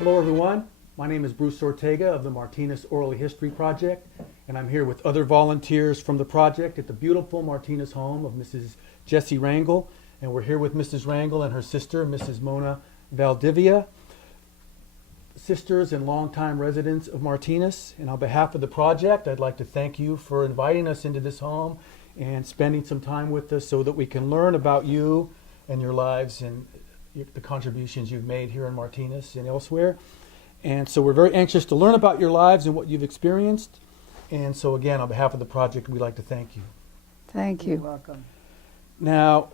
Hello everyone, my name is Bruce Ortega of the Martinez Oral History Project, and I'm here with other volunteers from the project at the beautiful Martinez home of Mrs. Jessie Rangel, and we're here with Mrs. Rangel and her sister, Mrs. Mona Valdivia, sisters and longtime residents of Martinez. And on behalf of the project, I'd like to thank you for inviting us into this home and spending some time with us so that we can learn about you and your lives and the contributions you've made here in Martinez and elsewhere. And so we're very anxious to learn about your lives and what you've experienced. And so again, on behalf of the project, we'd like to thank you. Thank you. You're welcome. Now,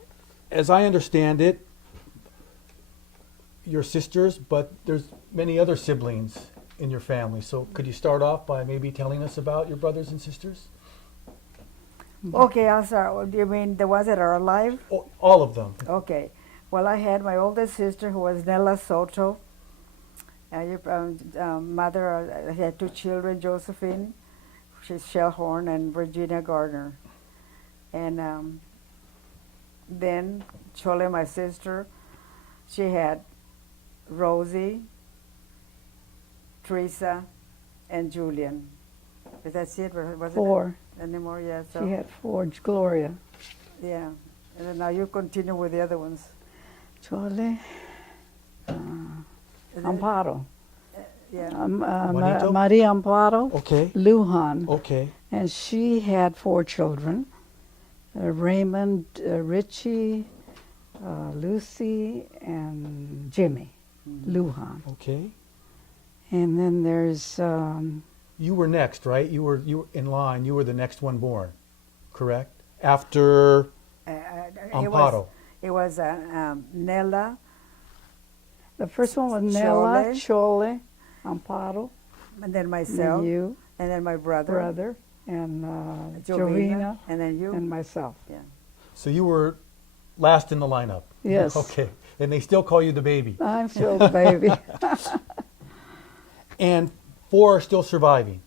as I understand it, your sisters, but there's many other siblings in your family. So could you start off by maybe telling us about your brothers and sisters? Okay, I'll start. Do you mean the ones that are alive? All of them. Okay. Well, I had my oldest sister who was Nella Soto. Mother, I had two children, Josephine, she's Shellhorn, and Virginia Gardner. And then Chole, my sister, she had Rosie, Teresa, and Julian. Is that it? Was Four. it anymore? Yeah. So, She had four. Gloria. yeah. And then now you continue with the other ones. Chole. Is it- Amparo. Yeah. Juanito? Maria Amparo. Okay. Lujan. Okay. And she had four children. Raymond, Richie, Lucy, and Jimmy. Lujan. Okay. And then there's You were next, right? You were in line. You were the next one born, correct? After Amparo. It was Nella, the first one was Nella, Chole, Amparo, and then and myself, then you, and then my brother, and Jovina, Jovina, and then you. and myself. Yeah. So you were last in the lineup. Yes. Okay. And they still call you the baby. I'm still the baby. And four are still surviving.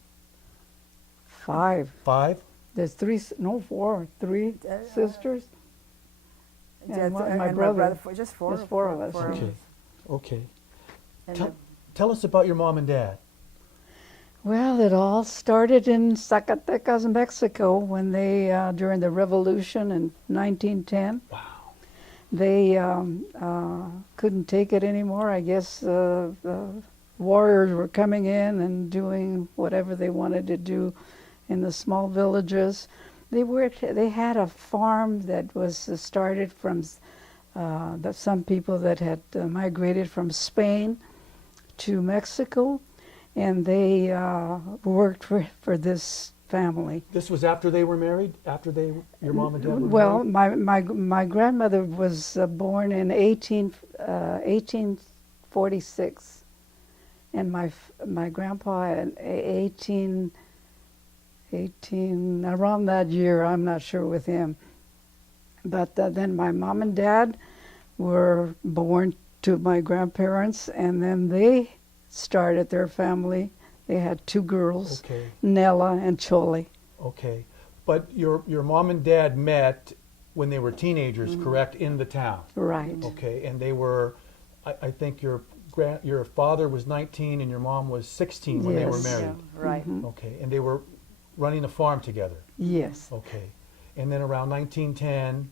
Five. Five? There's four, three sisters. And my and brother. just four. There's four of us. Okay. Okay. And Tell us about your mom and dad. Well, it all started in Zacatecas, Mexico, when they, during the revolution in 1910. Wow. They couldn't take it anymore. I guess the warriors were coming in and doing whatever they wanted to do in the small villages. They had a farm that was started from some people that had migrated from Spain to Mexico, and they worked for this family. This was after they were married? After your mom and dad were Well, married? my grandmother was born in 1846, and my grandpa in 18 around that year. I'm not sure with him, but then my mom and dad were born to my grandparents, and then they started their family. They had two girls, Okay. Nella and Chole. Okay. But your mom and dad met when they were teenagers, correct, in the town? Right. Okay. And they were, I think your father was 19 and your mom was 16 when they were Yes. married. Yeah, right. Mhm. Okay. And they were running a farm together. Yes. Okay. And then around 1910,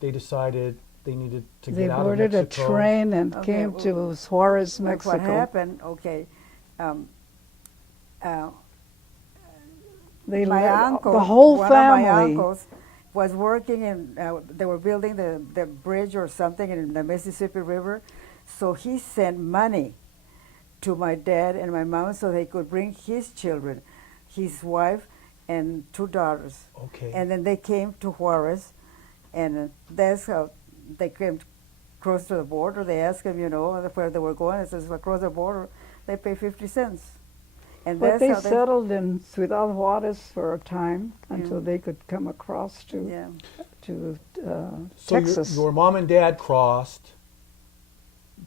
they decided they needed to They get out of boarded a Mexico. train and Okay, came well, to Juarez, Look Mexico. what happened? Okay. They My led uncle, the whole one family. of my uncles, was working in. They were building the bridge or something in the Mississippi River, so he sent money to my dad and my mom so they could bring his children, his wife, and two daughters. Okay. And then they came to Juarez, and that's how they came close to the border. They asked him, where they were going. It says across the border, they pay 50 cents. And But that's they how settled in Ciudad Juarez for a time until Yeah. they could come across to Yeah. So Texas. your mom and dad crossed,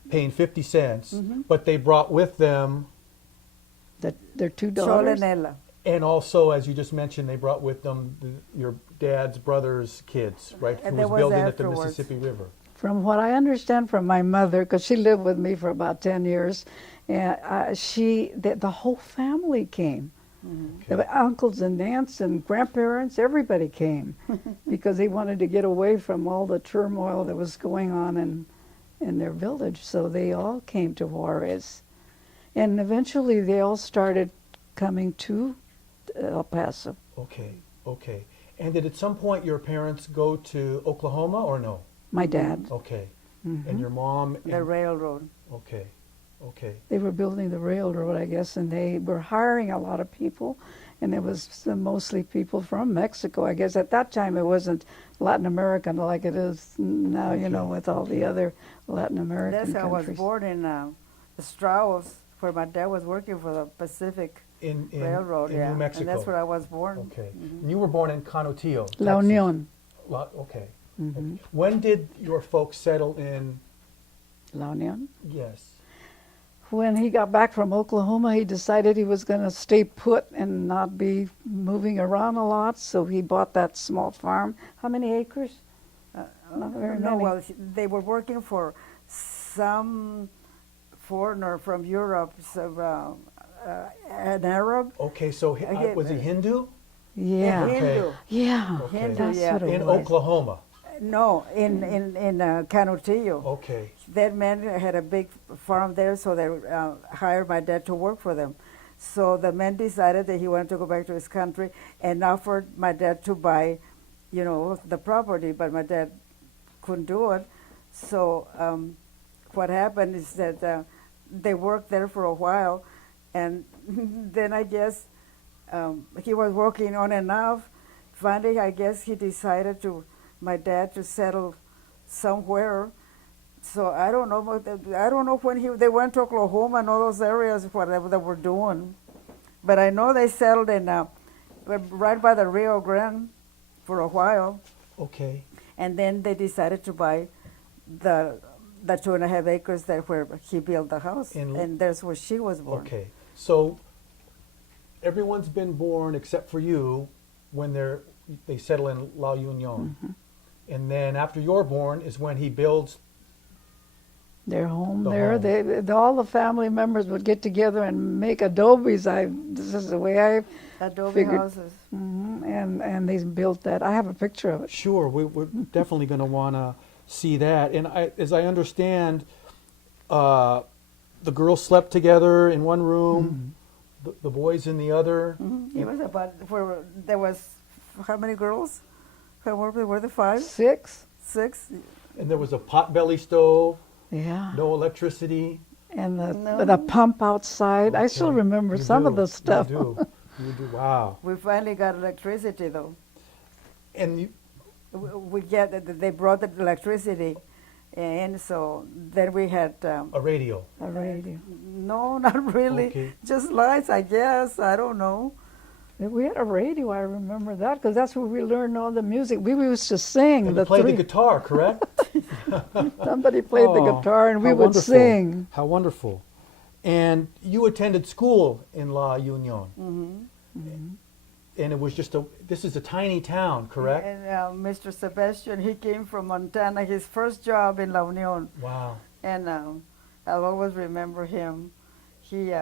paying 50 cents, but they brought with them, Their two daughters. Cholenella. and also, as you just mentioned, they brought with them your dad's brother's kids, right? Who And was that was building at the afterwards. Mississippi River. From what I understand from my mother, because she lived with me for about 10 years, And the whole family came. Okay. The uncles and aunts and grandparents, everybody came because they wanted to get away from all the turmoil that was going on in their village. So they all came to Juarez. And eventually they all started coming to El Paso. Okay. Okay. And did at some point your parents go to Oklahoma or no? My dad. Okay. Mhm. And your mom? The railroad. Okay. Okay. They were building the railroad, I guess, and they were hiring a lot of people, and it was mostly people from Mexico. I guess at that time it wasn't Latin American like it is now, you know, Okay, with all the other Latin American That's how I was countries. born in Strauss, where my dad was working for the Pacific In Railroad. in Yeah, New Mexico. and that's where I was born. Okay. Mhm. And you were born in Canutillo, La Texas. Unión. Okay. Mhm. When did your folks settle in? La Unión. Yes. When he got back from Oklahoma, he decided he was going to stay put and not be moving around a lot, so he bought that small farm. How many acres? Not very No, many. well, they were working for some foreigner from Europe, so, an Arab. Okay, so Okay, was he Hindu? Yeah. Okay. Hindu. Yeah. Okay. Hindu, That's yeah. what it In was. Oklahoma. No, in Canutillo. Okay. That man had a big farm there, so they hired my dad to work for them. So the man decided that he wanted to go back to his country and offered my dad to buy, you know, the property, but my dad couldn't do it. So what happened is that they worked there for a while, and then I guess he was working on and off. Finally, I guess he decided my dad to settle somewhere. So I don't know. I don't know when they went to Oklahoma and all those areas, whatever they were doing. But I know they settled in right by the Rio Grande for a while, Okay. and then they decided to buy the 2.5 acres where he built the house, and that's where she was born. Okay. So everyone's been born except for you when they settle in La Union. Mhm. And then after you're born is when he builds. Their home The there. home. All the family members would get together and make adobes. This is the way I. Adobe Figured- houses. And they built that. I have a picture of it. Sure, we're definitely going to want to see that. And as I understand, the girls slept together in one room, the boys in the other. It was about where there was how many girls? Were there 5, 6. 6? And there was a potbelly stove, Yeah. no electricity. And No. the pump outside. I still Okay. remember You some of do, the stuff. You do. You do. Wow. We finally got electricity though. And you, They brought the electricity, and so then we had a radio. A radio. no, not really, Okay. just lights, I guess. I don't know. We had a radio. I remember that because that's where we learned all the music. We used to sing. And the you played three. the guitar, correct? Somebody played the Oh, guitar and we how would wonderful. sing. How wonderful. And you attended school in La Union. Mm-hmm. And it was this is a tiny town, correct? And Mr. Sebastian, he came from Montana, his first job in La Union, Wow. and I'll always remember him. He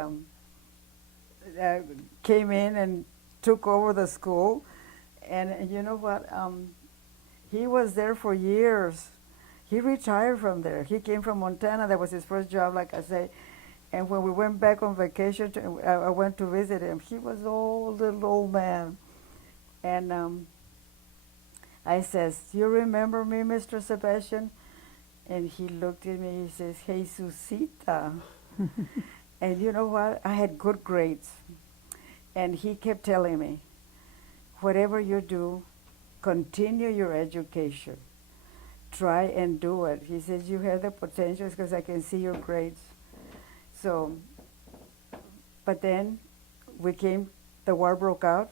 came in and took over the school, and you know what? He was there for years. He retired from there. He came from Montana. That was his first job, like I say. And when we went back on vacation, I went to visit him. He was old, little old man. And I says, "You remember me, Mr. Sebastian?" And he looked at me. He says, "Jesusita." And you know what? I had good grades. And he kept telling me, "Whatever you do, continue your education. Try and do it." He says, "You have the potential because I can see your grades." So, but then the war broke out,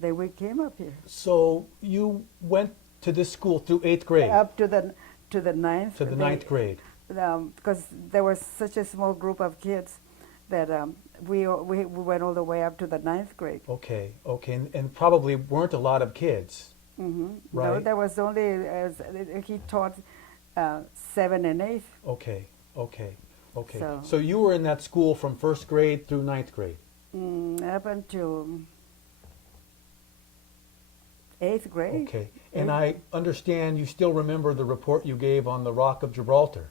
then we came up here. So you went to this school through 8th grade, Up to the ninth. to the 9th grade. Because there was such a small group of kids that we went all the way up to the 9th grade. Okay, okay. And probably weren't a lot of kids. Mm-hmm. No, Right. there was only, he taught 7 and 8. Okay, okay. Okay. So- So you were in that school from first grade through ninth grade. Up until 8th grade. Okay. And Yeah. I understand you still remember the report you gave on the Rock of Gibraltar.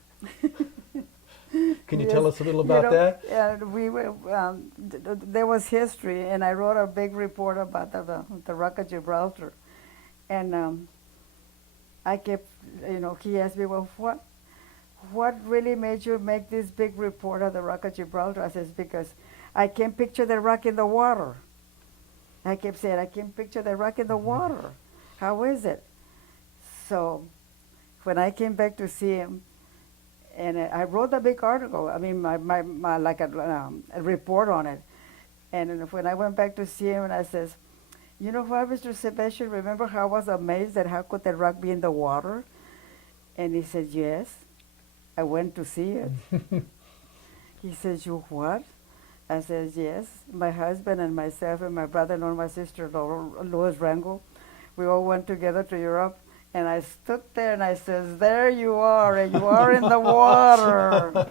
Can you tell Yes. us a little about that? Yeah, we were. There was history, and I wrote a big report about the Rock of Gibraltar, and I kept, he asked me, well, what really made you make this big report of the Rock of Gibraltar? I says, because I can picture the rock in the water. I kept saying, I can picture the rock in the water. How is it? So when I came back to see him, and I wrote a big article, I mean, my like a report on it. And when I went back to see him, and I says, you know what, Mr. Sebastian, remember how I was amazed at how could the rock be in the water? And he said, yes. I went to see it. He says, you what? I says, yes. My husband and myself and my brother-in-law and my sister, Louis Rangel, we all went together to Europe. And I stood there and I says, there you are, and you are in the water.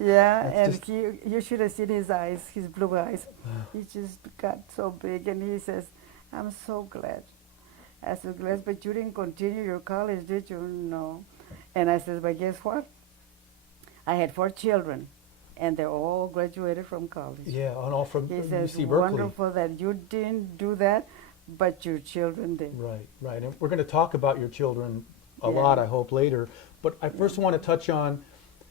Yeah, That's and you should have seen his eyes, his blue eyes. He just got so big, and he says, I'm so glad. I said, glad, but you didn't continue your college, did you? No. And I said, but guess what? I had 4 children, and they all graduated from college. Yeah, and all from He says, UC Berkeley. wonderful that you didn't do that, but your children did. Right, right. And we're going to talk about your children a Yeah. lot, I hope, later. But I first want to touch on,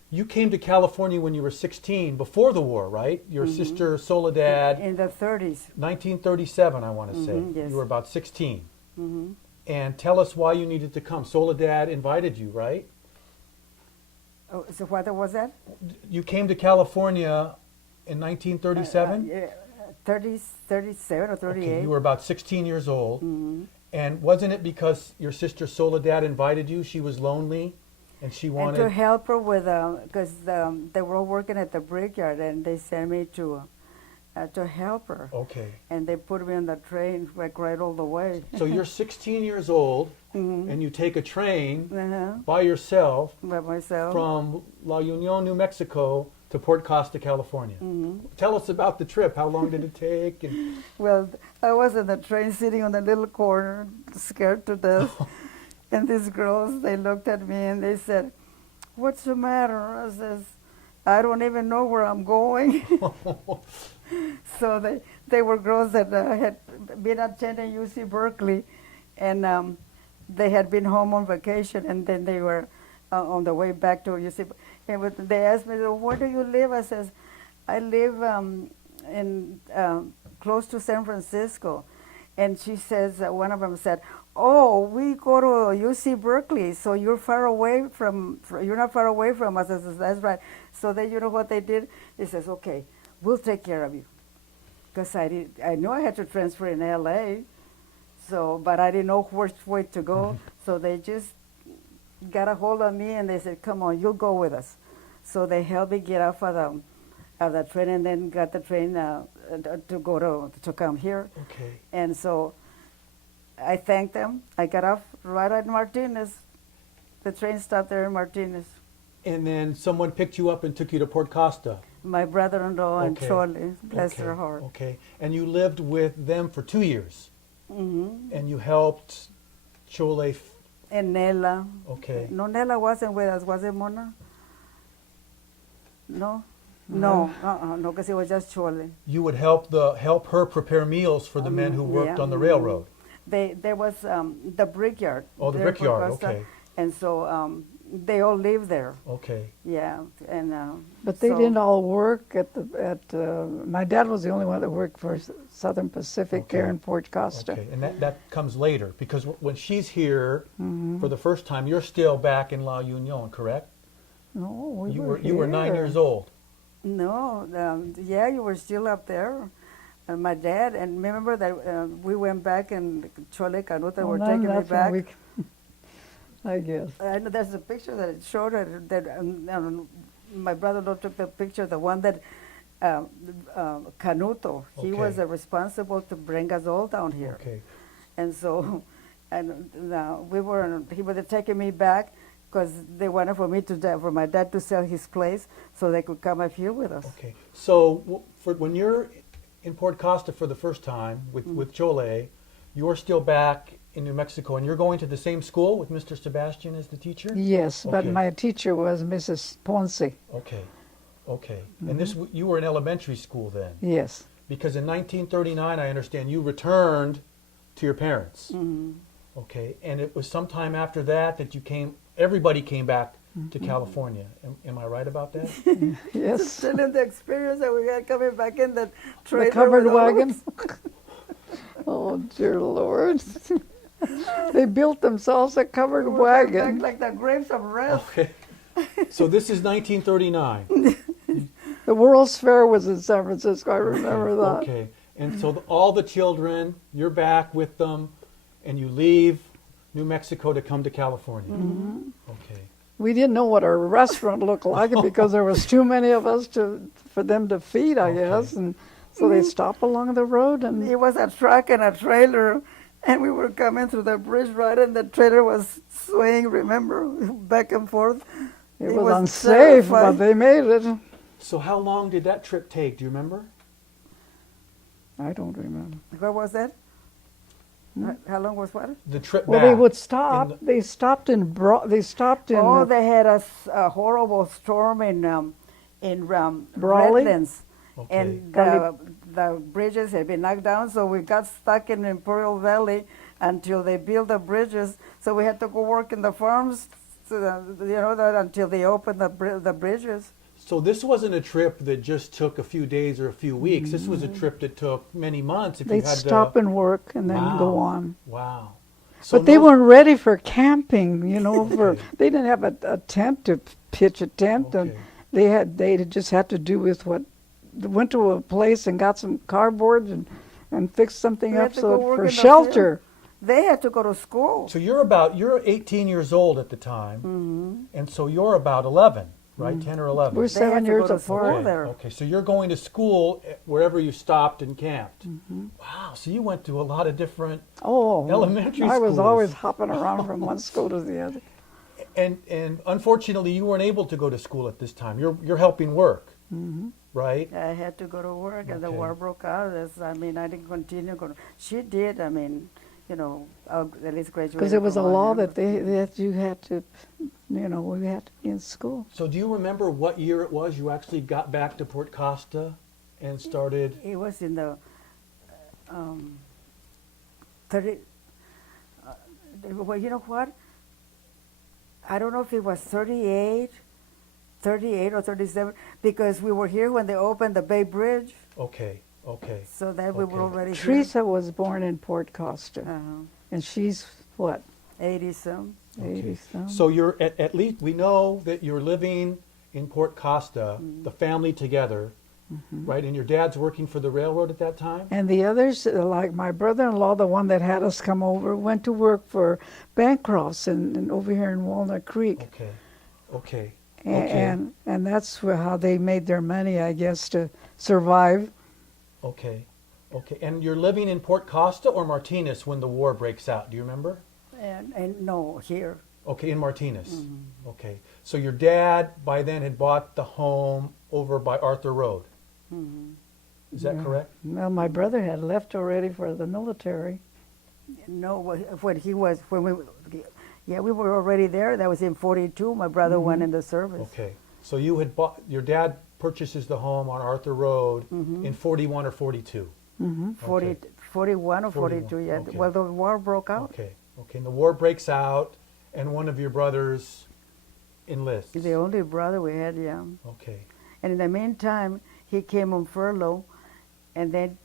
you came to California when you were 16, before the war, right? Your sister Soledad, In the 30s. 1937, I want to say. Yes. You were about 16. Hmm. And tell us why you needed to come. Soledad invited you, right? Oh, so what was that? You came to California in 1937? Yeah, 37 or 38. Okay, you were about 16 years old. Mhm. And wasn't it because your sister Soledad invited you? She was lonely and she And to wanted... help her with, because they were all working at the brickyard, and they sent me to help her. Okay. And they put me on the train, like right all the way. So you're 16 years old Mhm. and you take a train Uh-huh. by yourself By myself. from La Union, New Mexico to Port Costa, California. Mhm. Tell us about the trip. How long did it take? And Well, I was in the train sitting on the little corner, scared to death. And these girls, they looked at me and they said, what's the matter? I says, I don't even know where I'm going. So they were girls that had been attending UC Berkeley, and they had been home on vacation, and then they were on the way back to UC. And they asked me, where do you live? I says, I live in close to San Francisco. And she says, one of them said, oh, we go to UC Berkeley, so you're far away you're not far away from us. I says, that's right. So then, you know what they did? He says, okay, we'll take care of you. Because I knew I had to transfer in LA, but I didn't know which way to go. So they just got a hold of me and they said, come on, you'll go with us. So they helped me get off of the train, and then got the train to come here. okay. And so I thanked them. I got off right at Martinez. The train stopped there in Martinez. And then someone picked you up and took you to Port Costa. My brother-in-law and Okay. Chole, bless Okay, their heart. Okay. And you lived with them for 2 years. Hmm. And you helped Chole. And Nela. Okay. No, Nela wasn't with us. Was it Mona? No? No, no, because it was just Chole. You would help her prepare meals for the men who worked Yeah. on the railroad. There was the brickyard. Oh, the there in brickyard, Costa, okay. And so they all lived there. Okay. Yeah, and But they so- didn't all work my dad was the only one that worked for Southern Pacific there Okay. in Port Costa. Okay. And that comes later because when she's here Mm-hmm. for the first time, you're still back in La Union, correct? No, we You were 9 years here. old. No, yeah, you were still up there. And my dad, and remember that we went back and Chole Canuta Well, were none taking me left when back. I guess. I know there's a picture that it showed that my brother-in-law took the picture, the one that Canuto, he was Okay. responsible to bring us all down here. Okay. And so, he was taking me back, because they wanted for my dad to sell his place so they could come up here with us. Okay. So for when you're in Port Costa for the first time with Chole, you're still back in New Mexico, and you're going to the same school with Mr. Sebastian as the teacher? Yes, but Okay. my teacher was Mrs. Ponce. Okay. Okay. And this you were in elementary school then? Yes. Because in 1939, I understand, you returned to your parents. Mhm. Okay. And it was sometime after that that everybody came back to California. Am I right about that? Yes. Telling the experience that we had coming back in the trailer. The covered with all of wagon. us. Oh, dear Lord. They built themselves a covered We were back wagon. like the grapes of wrath. Okay. So this is 1939. The World's Fair was in San Francisco. I remember that. Okay. And so all the children, you're back with them, and you leave New Mexico to come to California. Okay. We didn't know what our restaurant looked like because there was too many of us for them to feed, I Okay. guess. And so they stopped along the road and It was a truck and a trailer, and we were coming through the bridge right, and the trailer was swaying, remember, back and forth. it was unsafe, but terrifying. they made it. So how long did that trip take? Do you remember? I don't remember. What was that? How long was what? The trip Well, back. they would stop. the- They stopped in. Oh, they had a horrible storm in Brawley? Redlands. Okay. And the bridges had been knocked down, so we got stuck in Imperial Valley until they built the bridges. So we had to go work in the farms, until they opened the bridges. So this wasn't a trip that just took a few days or a few weeks. This was a trip that took many months. If you They'd had stop to, and work and then go Wow. on. Wow. So But they no- weren't ready for camping, for Okay. they didn't have a tent to pitch a tent, and Okay. they just had to do with what went to a place and got some cardboard and fixed something We had up to go work for in the shelter. They had to go to school. So you're 18 years old at the time, and so you're about 11, right? 10 or 11. We're They had 7 to years go to school apart. there. Okay, so you're going to school wherever you stopped and camped. Wow, so you went to a lot of different, Oh, Elementary I was schools. always hopping around from one school to the other. and unfortunately you weren't able to go to school at this time. You're helping work, right? I had to go to work, and the Okay. war broke out. I didn't continue going. She did. At least graduate. Because it was a from law Iowa. that you had to, we had to be in school. So do you remember what year it was you actually got back to Port Costa and started? It was in the 30. Well, you know what? I don't know if it was 38 or 37, because we were here when they opened the Bay Bridge, Okay, okay. so that we were Okay. already Teresa was born in Port Costa, here. and she's what, 80-some. 80 some? So you're at least we know that you're living in Port Costa, the family together, right? And your dad's working for the railroad at that time? And the others, like my brother-in-law, the one that had us come over, went to work for Bancrofts and over here in Walnut Creek. Okay. Okay. And that's how they made their money, I guess, to survive. Okay. Okay. And you're living in Port Costa or Martinez when the war breaks out? Do you remember? And no, here. Okay, in Martinez. Okay. So your dad by then had bought the home over by Arthur Road. Is that Yeah. correct? Well, my brother had left already for the military. No, we were already there. That was in 42. My brother went in the service. Okay. So you had bought, your dad purchases the home on Arthur Road in 41 or 42. 40, 41 or 41, 42, yeah. okay. Well, the war broke out. Okay. Okay. And the war breaks out and one of your brothers enlists. The only brother we had, yeah. Okay. And in the meantime, he came on furlough, and then,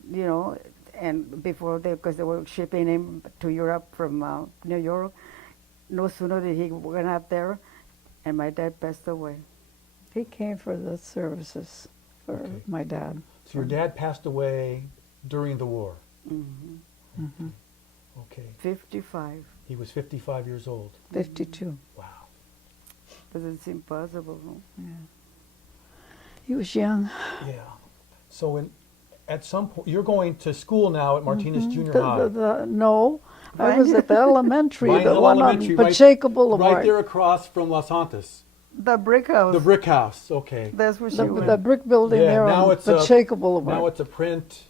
and before because they were shipping him to Europe from New York, no sooner did he went out there, and my dad passed away. He came for the services for Okay. my dad. So your dad passed away during the war. Mm-hmm. Okay. 55, He was 55 years old. 52. Wow. because it's impossible. No? He was young. Yeah. So at some point, you're going to school now at Martinez Junior High. No, I was at the elementary, Vine the Hill one Elementary, on Pacheco Boulevard. right there across from Los Santos. The brick house. The brick house, okay. That's where she The went. brick building Yeah, there now on it's Pacheco Boulevard. Now it's a print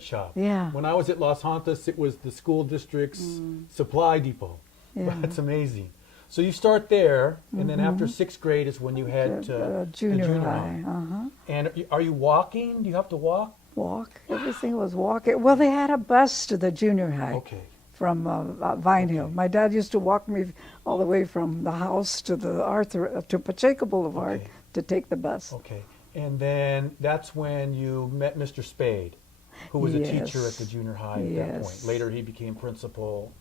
shop. Yeah. When I was at Los Santos, it was the school district's supply depot. Yeah. That's amazing. So you start there, and then after 6th grade is when you head to the junior high. And are you walking? Do you have to walk? Walk. Everything was walking. Well, they had a bus to the junior high. Okay. From Vine Hill. My dad used to walk me all the way from the house to the to Pacheco Boulevard Okay. to take the bus. Okay. And then that's when you met Mr. Spade, who was a teacher at the junior high at that point. Yes. Later he became principal.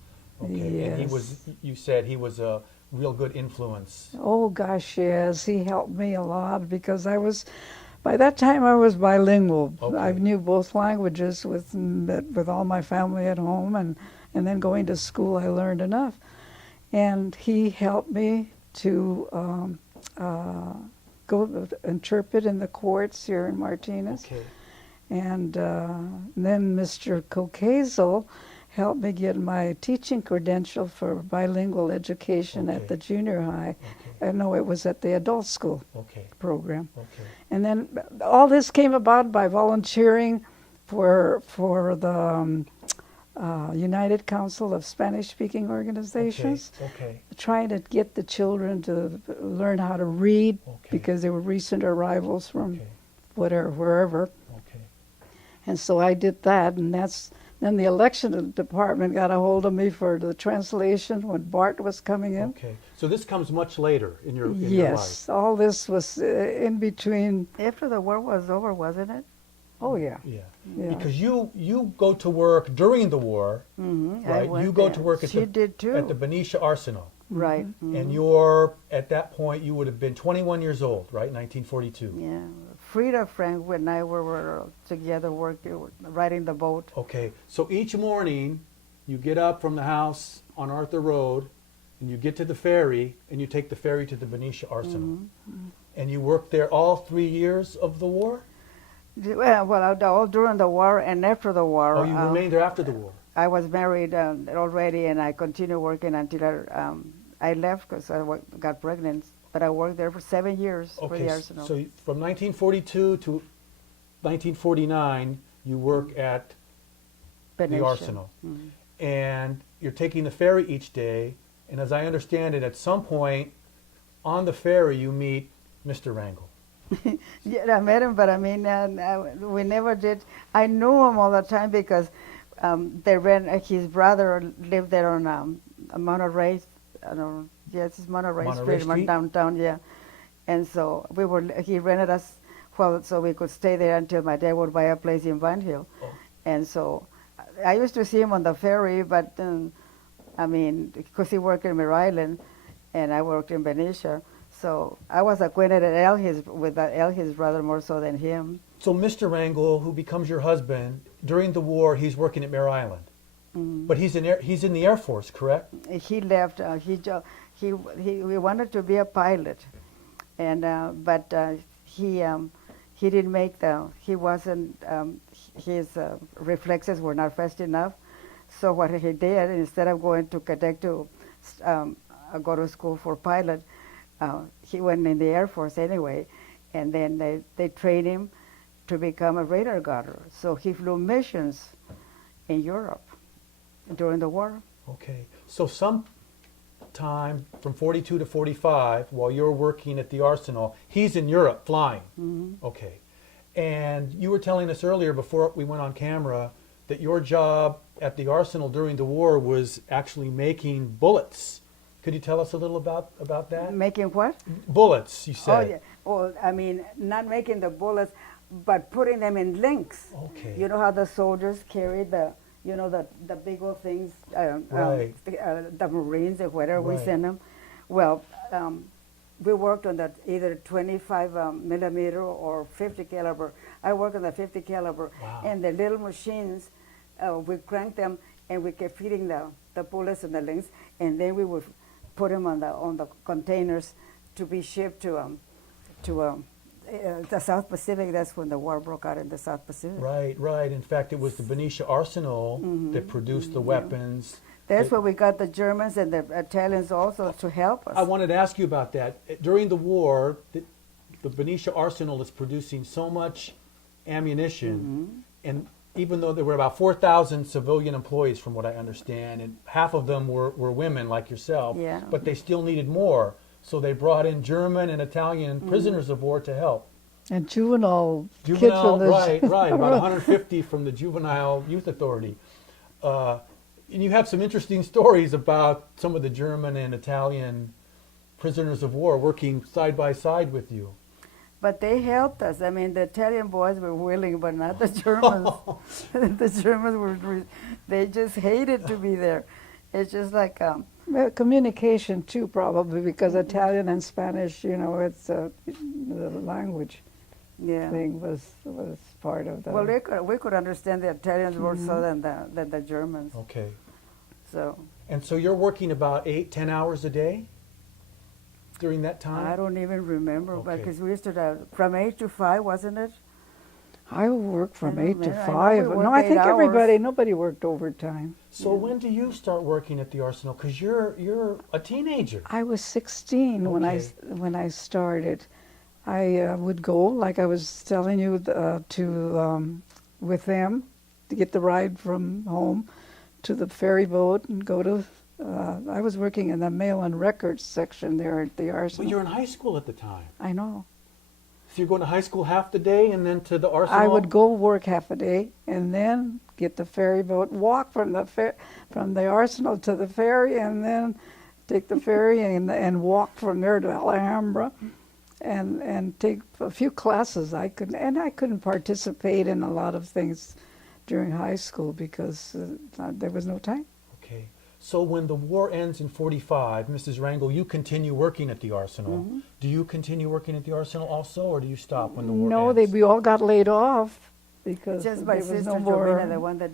Okay. And he was, Yes. you said he was a real good influence. Oh gosh, yes, he helped me a lot because by that time I was bilingual. Okay. I knew both languages with all my family at home, and then going to school I learned enough. And he helped me to go interpret in the courts here in Martinez. Okay. And then Mr. Cocazel helped me get my teaching credential for bilingual education Okay. at the junior high. Okay. No, it was at the adult school Okay. program. Okay. And then all this came about by volunteering for the United Council of Spanish-speaking organizations, Okay. trying to get the children to learn how to read Okay. because they were recent arrivals from Okay. wherever. Okay. And so I did that, and then the election department got a hold of me for the translation when Bart was coming in. Okay. So this comes much later in your life. Yes, all this was in between. After the war was over, wasn't it? Oh yeah, Yeah. yeah. Because you go to work during the war, Mm-hmm. right? You go to work at She did too. the Benicia Arsenal. Right. Mm-hmm. And you're, at that point, you would have been 21 years old, right? 1942. Yeah. Frida Frank and I were together working, riding the boat. Okay. So each morning, you get up from the house on Arthur Road, and you get to the ferry, and you take the ferry to the Benicia Arsenal. Mm-hmm. And you worked there all 3 years of the war? Well, all during the war and after the war. Oh, you remained there after the war? I was married already, and I continued working until I left because got pregnant. But I worked there for 7 years for Okay, the Arsenal. so from 1942 to 1949, you work at the Benicia. Arsenal. Mhm. And you're taking the ferry each day, and as I understand it, at some point on the ferry you meet Mr. Rangel. Yeah, I met him, but I mean, we never did. I knew him all the time because his brother lived there on Monterey. I don't know, yes, it's Monterey Monterey Street, Street? downtown, yeah. And so he rented us, so we could stay there until my dad would buy a place in Vine Hill. Oh. And so I used to see him on the ferry, but I mean, because he worked in Mir Island, and I worked in Benicia. So I was acquainted with El, his brother, more so than him. So Mr. Rangel, who becomes your husband, during the war he's working at Mare Island. But he's in the Air Force, correct? He left. He wanted to be a pilot, and but he didn't make he wasn't his reflexes were not fast enough. So what he did, instead of going to cadet to go to school for pilot, he went in the Air Force anyway, and then they trained him to become a radar gunner. So he flew missions in Europe during the war. Okay. So sometime from 42 to 45, while you're working at the Arsenal, he's in Europe flying. Mm-hmm. Okay. And you were telling us earlier before we went on camera that your job at the Arsenal during the war was actually making bullets. Could you tell us a little about that? Making what? Bullets, you Oh, said. yeah. Well, I mean, not making the bullets, but putting them in links. Okay. You know how the soldiers carry the big old things, Right. the Marines or whatever we Right. send them. Well, we worked on that either 25 millimeter or 50 caliber. I worked on the 50 caliber, Wow. and the little machines, we cranked them, and we kept feeding the bullets and the links, and then we would put them on the containers to be shipped to the South Pacific, that's when the war broke out in the South Pacific. Right, right. In fact, it was the Benicia Arsenal that produced the weapons. That's where we got the Germans and the Italians also to help us. I wanted to ask you about that. During the war, the Benicia Arsenal is producing so much ammunition, and even though there were about 4,000 civilian employees, from what I understand, and half of them were women like yourself, Yeah. but they still needed more. So they brought in German and Italian prisoners of war to help. And juvenile kids Juvenile, from the right, about 150 from the Juvenile Youth Authority. And you have some interesting stories about some of the German and Italian prisoners of war working side by side with you. But they helped us. I mean, the Italian boys were willing, but not the Germans. The Germans they just hated to be there. It's just like, Well, communication too, probably, because Italian and Spanish, it's the language yeah. thing was part of the. Well, we could understand the Italians more so than the Germans. Okay. So And so you're working about 8-10 hours a day during that time? I don't even remember, Okay. because we used to from 8 to 5, wasn't it? I worked from I don't 8 to know. I know 5. we No, worked I 8 think hours. nobody worked overtime. So when do you start working at the Arsenal? Because you're a teenager. I was 16 Okay. when I started. I would go, like I was telling you, with them to get the ride from home to the ferry boat and go to. I was working in the mail and records section there at the Well, Arsenal. you're in high school at the time. I know. So you're going to high school half the day and then to the Arsenal? I would go work half a day and then get the ferry boat, walk from the Arsenal to the ferry, and then take the ferry and walk from there to Alhambra, and take a few classes. I couldn't participate in a lot of things during high school because there was no time. Okay. So when the war ends in 45, Mrs. Rangel, you continue working at the Arsenal. Do you continue working at the Arsenal also, or do you stop when the war No, ends? we all got laid off because Just my there was sister no more. Jovina, the one that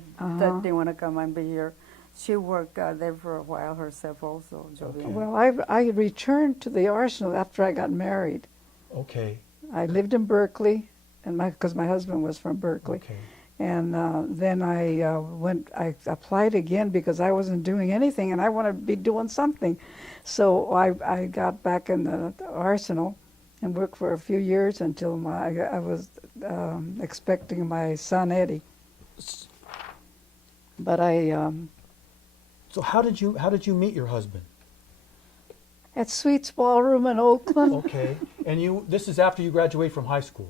didn't want to come and be here. She worked there for a while herself also, Jovina. Okay. Well, I returned to the Arsenal after I got married. Okay. I lived in Berkeley, and because my husband was from Berkeley. Okay. And then I applied again because I wasn't doing anything and I wanted to be doing something. So I got back in the Arsenal and worked for a few years until I was expecting my son Eddie. But So how did you meet your husband? at Sweets Ballroom in Oakland, Okay. And this is after you graduate from high school.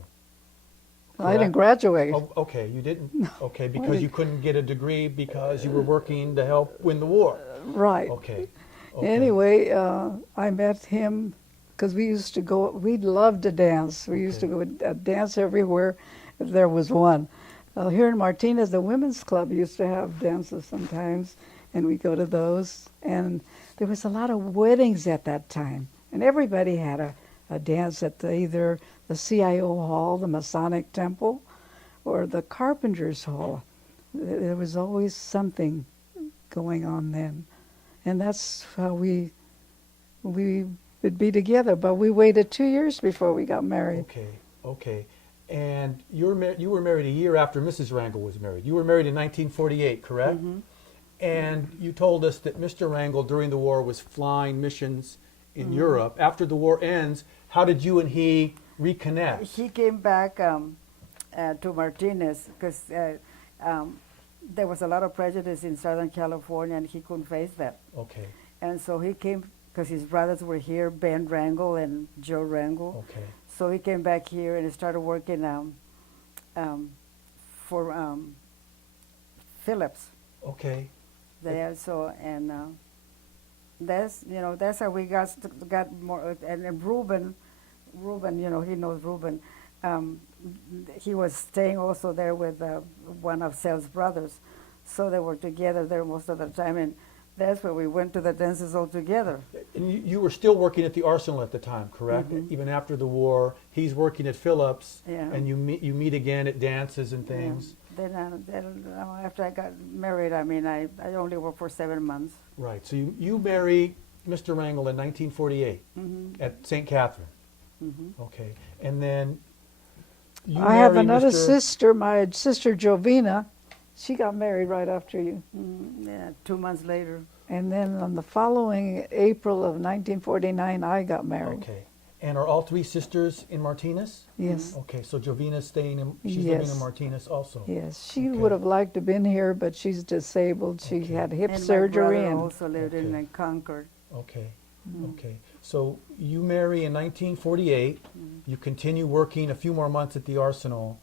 I didn't graduate. Oh, okay, you didn't. Okay, because you couldn't get a degree because you were working to help win the war. Right. Okay. Okay. Anyway, I met him because we used to go, we loved to dance. We used to go dance everywhere if there was one. Here in Martinez, the women's club used to have dances sometimes, and we go to those. And there was a lot of weddings at that time, and everybody had a dance at either the CIO Hall, the Masonic Temple, or the Carpenters Hall. There was always something going on then. And that's how we would be together. But we waited 2 years before we got married. Okay. Okay. And you were married a year after Mrs. Rangel was married. You were married in 1948, correct? Mm-hmm. And you told us that Mr. Rangel during the war was flying missions in Europe. After the war ends, how did you and he reconnect? He came back to Martinez because there was a lot of prejudice in Southern California, and he couldn't face that. Okay. And so he came because his brothers were here, Ben Rangel and Joe Rangel. Okay. So he came back here and started working for Phillips. Okay. There, so and that's how we got more. And Ruben, he knows Ruben. He was staying also there with one of Sel's brothers, so they were together there most of the time, and that's where we went to the dances all together. And you were still working at the Arsenal at the time, correct? Even after the war, he's working at Phillips, Yeah. and you meet again at dances and things. Then after I got married, I mean, I only worked for 7 months. Right. So you marry Mr. Rangel in 1948 at St. Catherine. Okay. And then You I have marry another Mr. sister, my sister Jovina. She got married right after you. Yeah, 2 months later. And then on the following April of 1949, I got married. Okay. And are all three sisters in Martinez? Yes. Okay, so Jovina's staying in, she's living in Yes. Martinez also. Yes, she Okay. would have liked to have been here, but she's disabled. She Okay. had hip And my surgery brother and also lived Okay. in Concord. Okay. Okay. So you marry in 1948. You continue working a few more months at the Arsenal,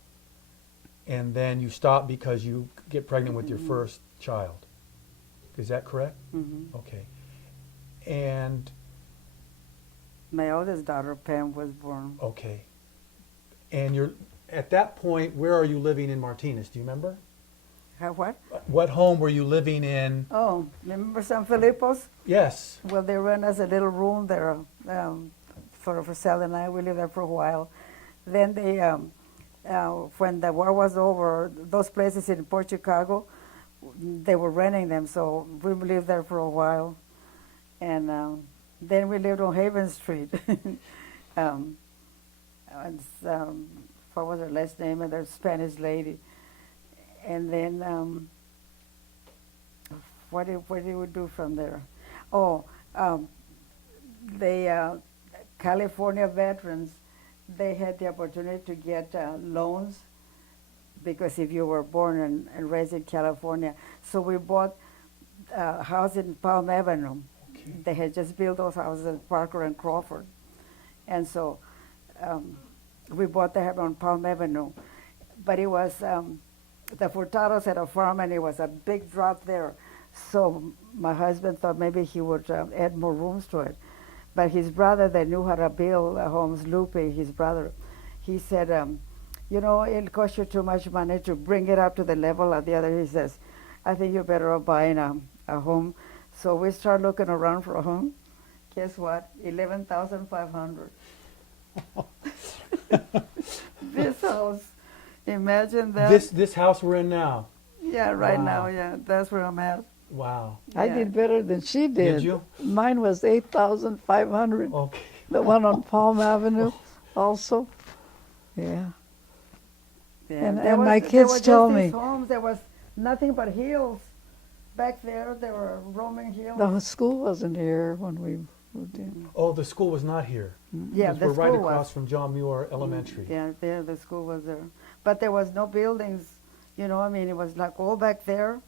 and then you stop because you get pregnant with your first child. Is that correct? Hmm. Okay. And My oldest daughter, Pam, was born. okay. And you're at that point. Where are you living in Martinez? Do you remember? What? What home were you living in? Oh, remember San Filippo's? Yes. Well, they rent us a little room there for Sal and I. We lived there for a while. Then they, when the war was over, those places in Port Chicago, they were renting them, so we lived there for a while. And then we lived on Haven Street. and, what was her last name? And the Spanish lady. And then, what did we do from there? Oh, the California veterans, they had the opportunity to get loans because if you were born and raised in California. So we bought a house in Palm Avenue. Okay. They had just built those houses in Parker and Crawford. And so we bought the house on Palm Avenue. But it was, the Furtados had a farm and it was a big drop there. So my husband thought maybe he would add more rooms to it. But his brother that knew how to build homes, Lupe, his brother, he said, you know, it'll cost you too much money to bring it up to the level of the other. He says, I think you're better off buying a home. So we started looking around for a home. Guess what? 11,500. This house, imagine that. This house we're in now. Yeah, right Wow. now, yeah, that's where I'm at. Wow. I Yeah. did better than she did. Did you? Mine was 8,500. Okay. The one on Palm Avenue also. Yeah. Yeah, And- there and my there kids were just tell these me- homes, there was nothing but hills. Back there were roaming hills. The school wasn't here when we moved in. Oh, the school was not here. Yeah, 'Cause the we're right school across was. from John Muir Elementary. Yeah, there the school was there, but there was no buildings. You know, I mean, it was like all back there.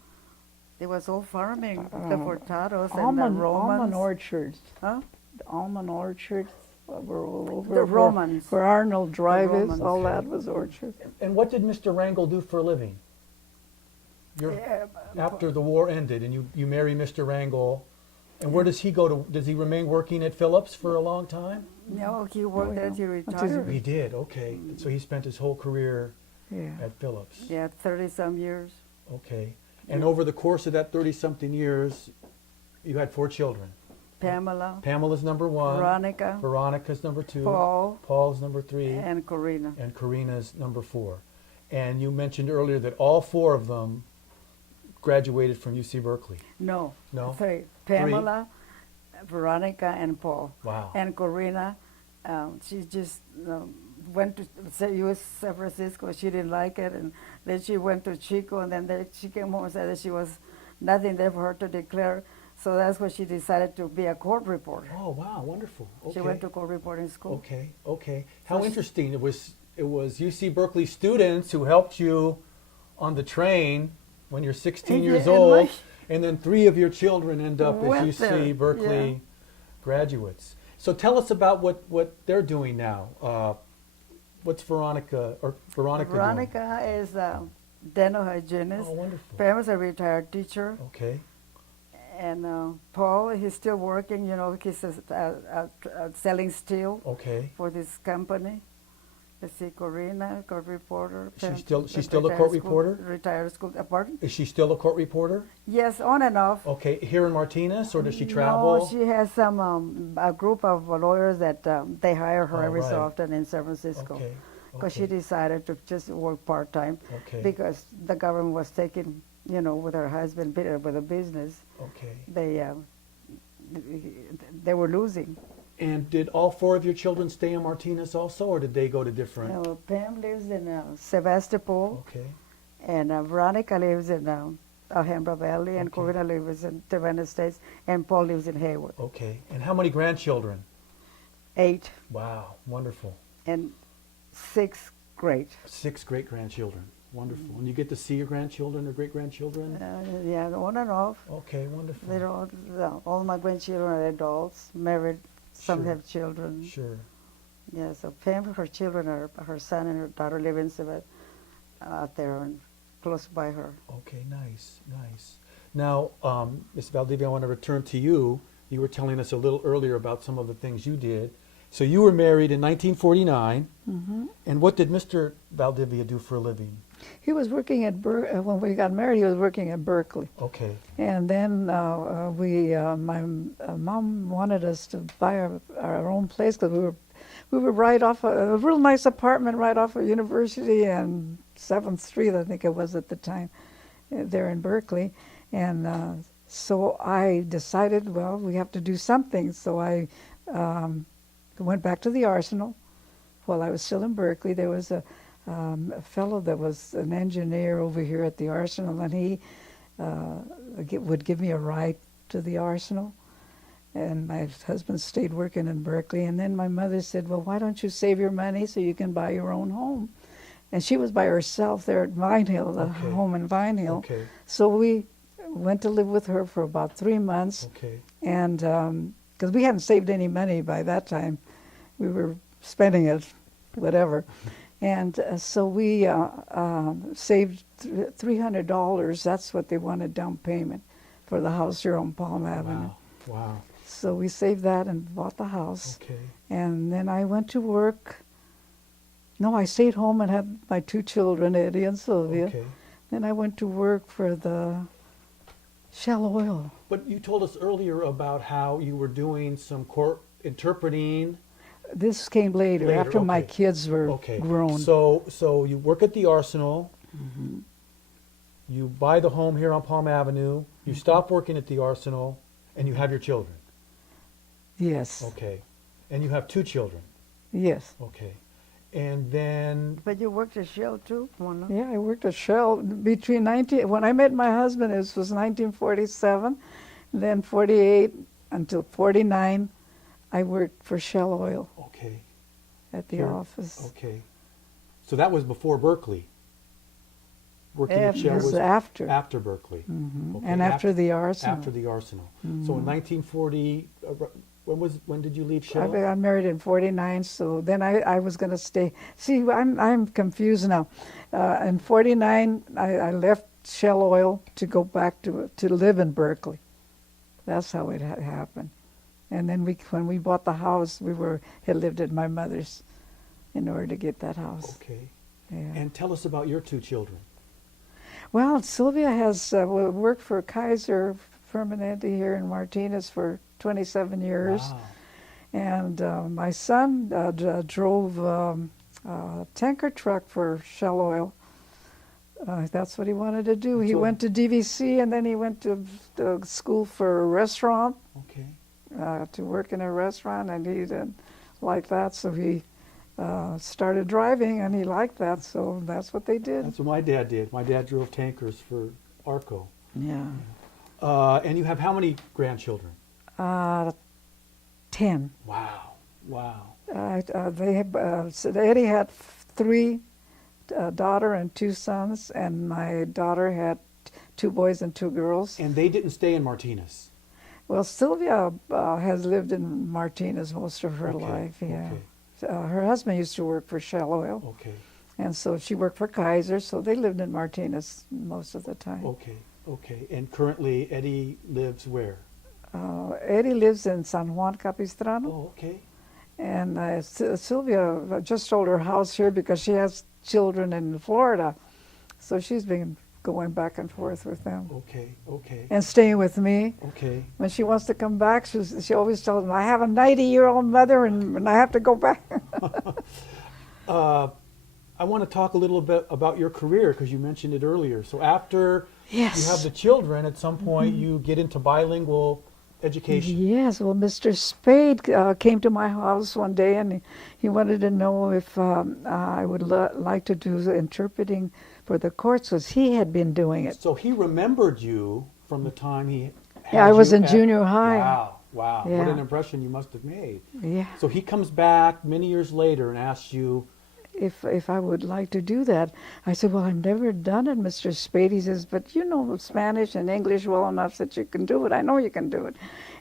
It was all farming. The Furtados and the Romans. Almond orchards. Huh? The almond orchards were all over. The where- Romans. Where Arnold Drive is, Romans. all Okay. that was orchard. And what did Mr. Rangel do for a living? You're, Yeah, after the war ended and you marry Mr. Rangel, and where does he go to? Does he remain working at Phillips for a long time? no, he worked there till he Until he retired. He did, okay. So he spent his whole career Yeah. at Phillips. Yeah, 30-some years. Okay. And over the course of that 30-something years, you had 4 children. Pamela, Pamela's number 1. Veronica, Veronica's number 2. Paul, Paul's number 3. and Corina. And Karina's number 4. And you mentioned earlier that all 4 of them graduated from UC Berkeley. No, No? 3. Pamela, Veronica, and Paul. Wow. And Corina, she just went to U.S. San Francisco. She didn't like it, and then she went to Chico, and then she came home and said that she was nothing there for her to declare. So that's when she decided to be a court reporter. Oh, wow, wonderful. Okay. She went to court reporting school. Okay, okay. How So she- interesting. It was UC Berkeley students who helped you on the train when you're 16 years Yeah, old, and and then 3 of your children end up as Went UC there, Berkeley yeah. graduates. So tell us about what they're doing now. What's Veronica doing? Veronica is a dental hygienist. Oh, wonderful. Pam's a retired teacher. Okay. And Paul, he's still working, you know, he's selling steel Okay. for this company. Let's see, Corina, court reporter. She's Pam, still a retired court school- reporter? Retired school, pardon? Is she still a court reporter? Yes, on and off. Okay. Here in Martinez, or does she travel? No, she has some, a group of lawyers that they hire her Oh, every so right. often in San Francisco. Okay. Because she okay. decided to just work part-time Okay. because the government was taking, you know, with her husband, with a business, Okay. they were losing. And did all 4 of your children stay in Martinez also, or did they go to different? No, Pam lives in Sebastopol, Okay. and Veronica lives in Alhambra Valley, and Okay. Corina lives in Savannah Estates, and Paul lives in Hayward. Okay. And how many grandchildren? 8 Wow, wonderful. and 6 great. 6 great-grandchildren. Wonderful. And you get to see your grandchildren or great-grandchildren? Yeah, on and off. Okay, wonderful. They're all my grandchildren are adults, married. Some Sure. have children. Sure. Yeah, so Pam, her children are, her son and her daughter live in Savannah, out there and close by her. Okay, nice, nice. Now, Ms. Valdivia, I want to return to you. You were telling us a little earlier about some of the things you did. So you were married in 1949, and what did Mr. Valdivia do for a living? He was working at when we got married. He was working at Berkeley, Okay, and then my mom wanted us to buy our own place because we were right off a real nice apartment right off of University and 7th Street, I think it was at the time, there in Berkeley, and so I decided, well, we have to do something. So I went back to the Arsenal while I was still in Berkeley. There was a fellow that was an engineer over here at the Arsenal, and he would give me a ride to the Arsenal. And my husband stayed working in Berkeley. And then my mother said, well, why don't you save your money so you can buy your own home? And she was by herself there at Vine Hill, the Okay. home in Vine Hill. okay, So we went to live with her for about 3 months. okay, And because we hadn't saved any money by that time, we were spending it, whatever. And so we saved $300. That's what they wanted down payment for the house here on Palm Avenue. wow, wow, So we saved that and bought the house. okay, And then I went to work. No, I stayed home and had my 2 children, Eddie and Sylvia. okay. Then I went to work for the Shell Oil. But you told us earlier about how you were doing some court interpreting. This came later, Later, after my okay. kids were Okay. grown. So you work at the Arsenal. Mm-hmm. You buy the home here on Palm Avenue. Mm-hmm. You stop working at the Arsenal, and you have your children. Yes, Okay. And you have 2 children. yes. Okay. And then, But you worked at Shell too, Mona? Yeah, I worked at Shell between when I met my husband, it was 1947. Then 48 until 49, I worked for Shell Oil okay, at the Here. office. okay. So that was before Berkeley. Working at Shell This was is after. after Berkeley. Mhm. Okay, And after the Arsenal. After the Arsenal. So in 1940, when did you leave I Shell? got married in 49, so then I was going to stay. See, I'm confused now. In 49, I left Shell Oil to go back to live in Berkeley. That's how it happened. And then when we bought the house, had lived at my mother's in order to get that house. Okay. Yeah. And tell us about your 2 children. Well, Sylvia has worked for Kaiser Permanente here in Martinez for 27 years. Wow. And my son drove a tanker truck for Shell Oil. That's what he wanted to do. He So- went to DVC, and then he went to school for a restaurant, Okay. to work in a restaurant, and he didn't like that, so he started driving, and he liked that, so that's what they did. That's what my dad did. My dad drove tankers for Arco. Yeah. And you have how many grandchildren? 10. Wow. Wow. So Eddie had 3, a daughter and 2 sons, and my daughter had 2 boys and 2 girls. And they didn't stay in Martinez. Well, Sylvia has lived in Martinez most of her Okay, life, yeah. okay. Her husband used to work for Shell Oil, Okay. and so she worked for Kaiser, so they lived in Martinez most of the time. Okay. Okay. And currently Eddie lives where? Eddie lives in San Juan Capistrano, Oh, okay. and Sylvia just sold her house here because she has children in Florida, so she's been going back and forth with them Okay. Okay. and staying with me. Okay. When she wants to come back, she always tells me, I have a 90-year-old mother and I have to go back. I want to talk a little bit about your career because you mentioned it earlier. So after Yes. you have the children, at some point you get into bilingual education? Yes, well, Mr. Spade came to my house one day and he wanted to know if I would like to do the interpreting for the courts, because he had been doing it. So he remembered you from the time he had Yeah, I was you in at- junior high. Wow, wow. What Yeah. an impression you must have made. Yeah, So he comes back many years later and asks you, if I would like to do that. I said, well, I've never done it, Mr. Spade. He says, but you know Spanish and English well enough that you can do it. I know you can do it.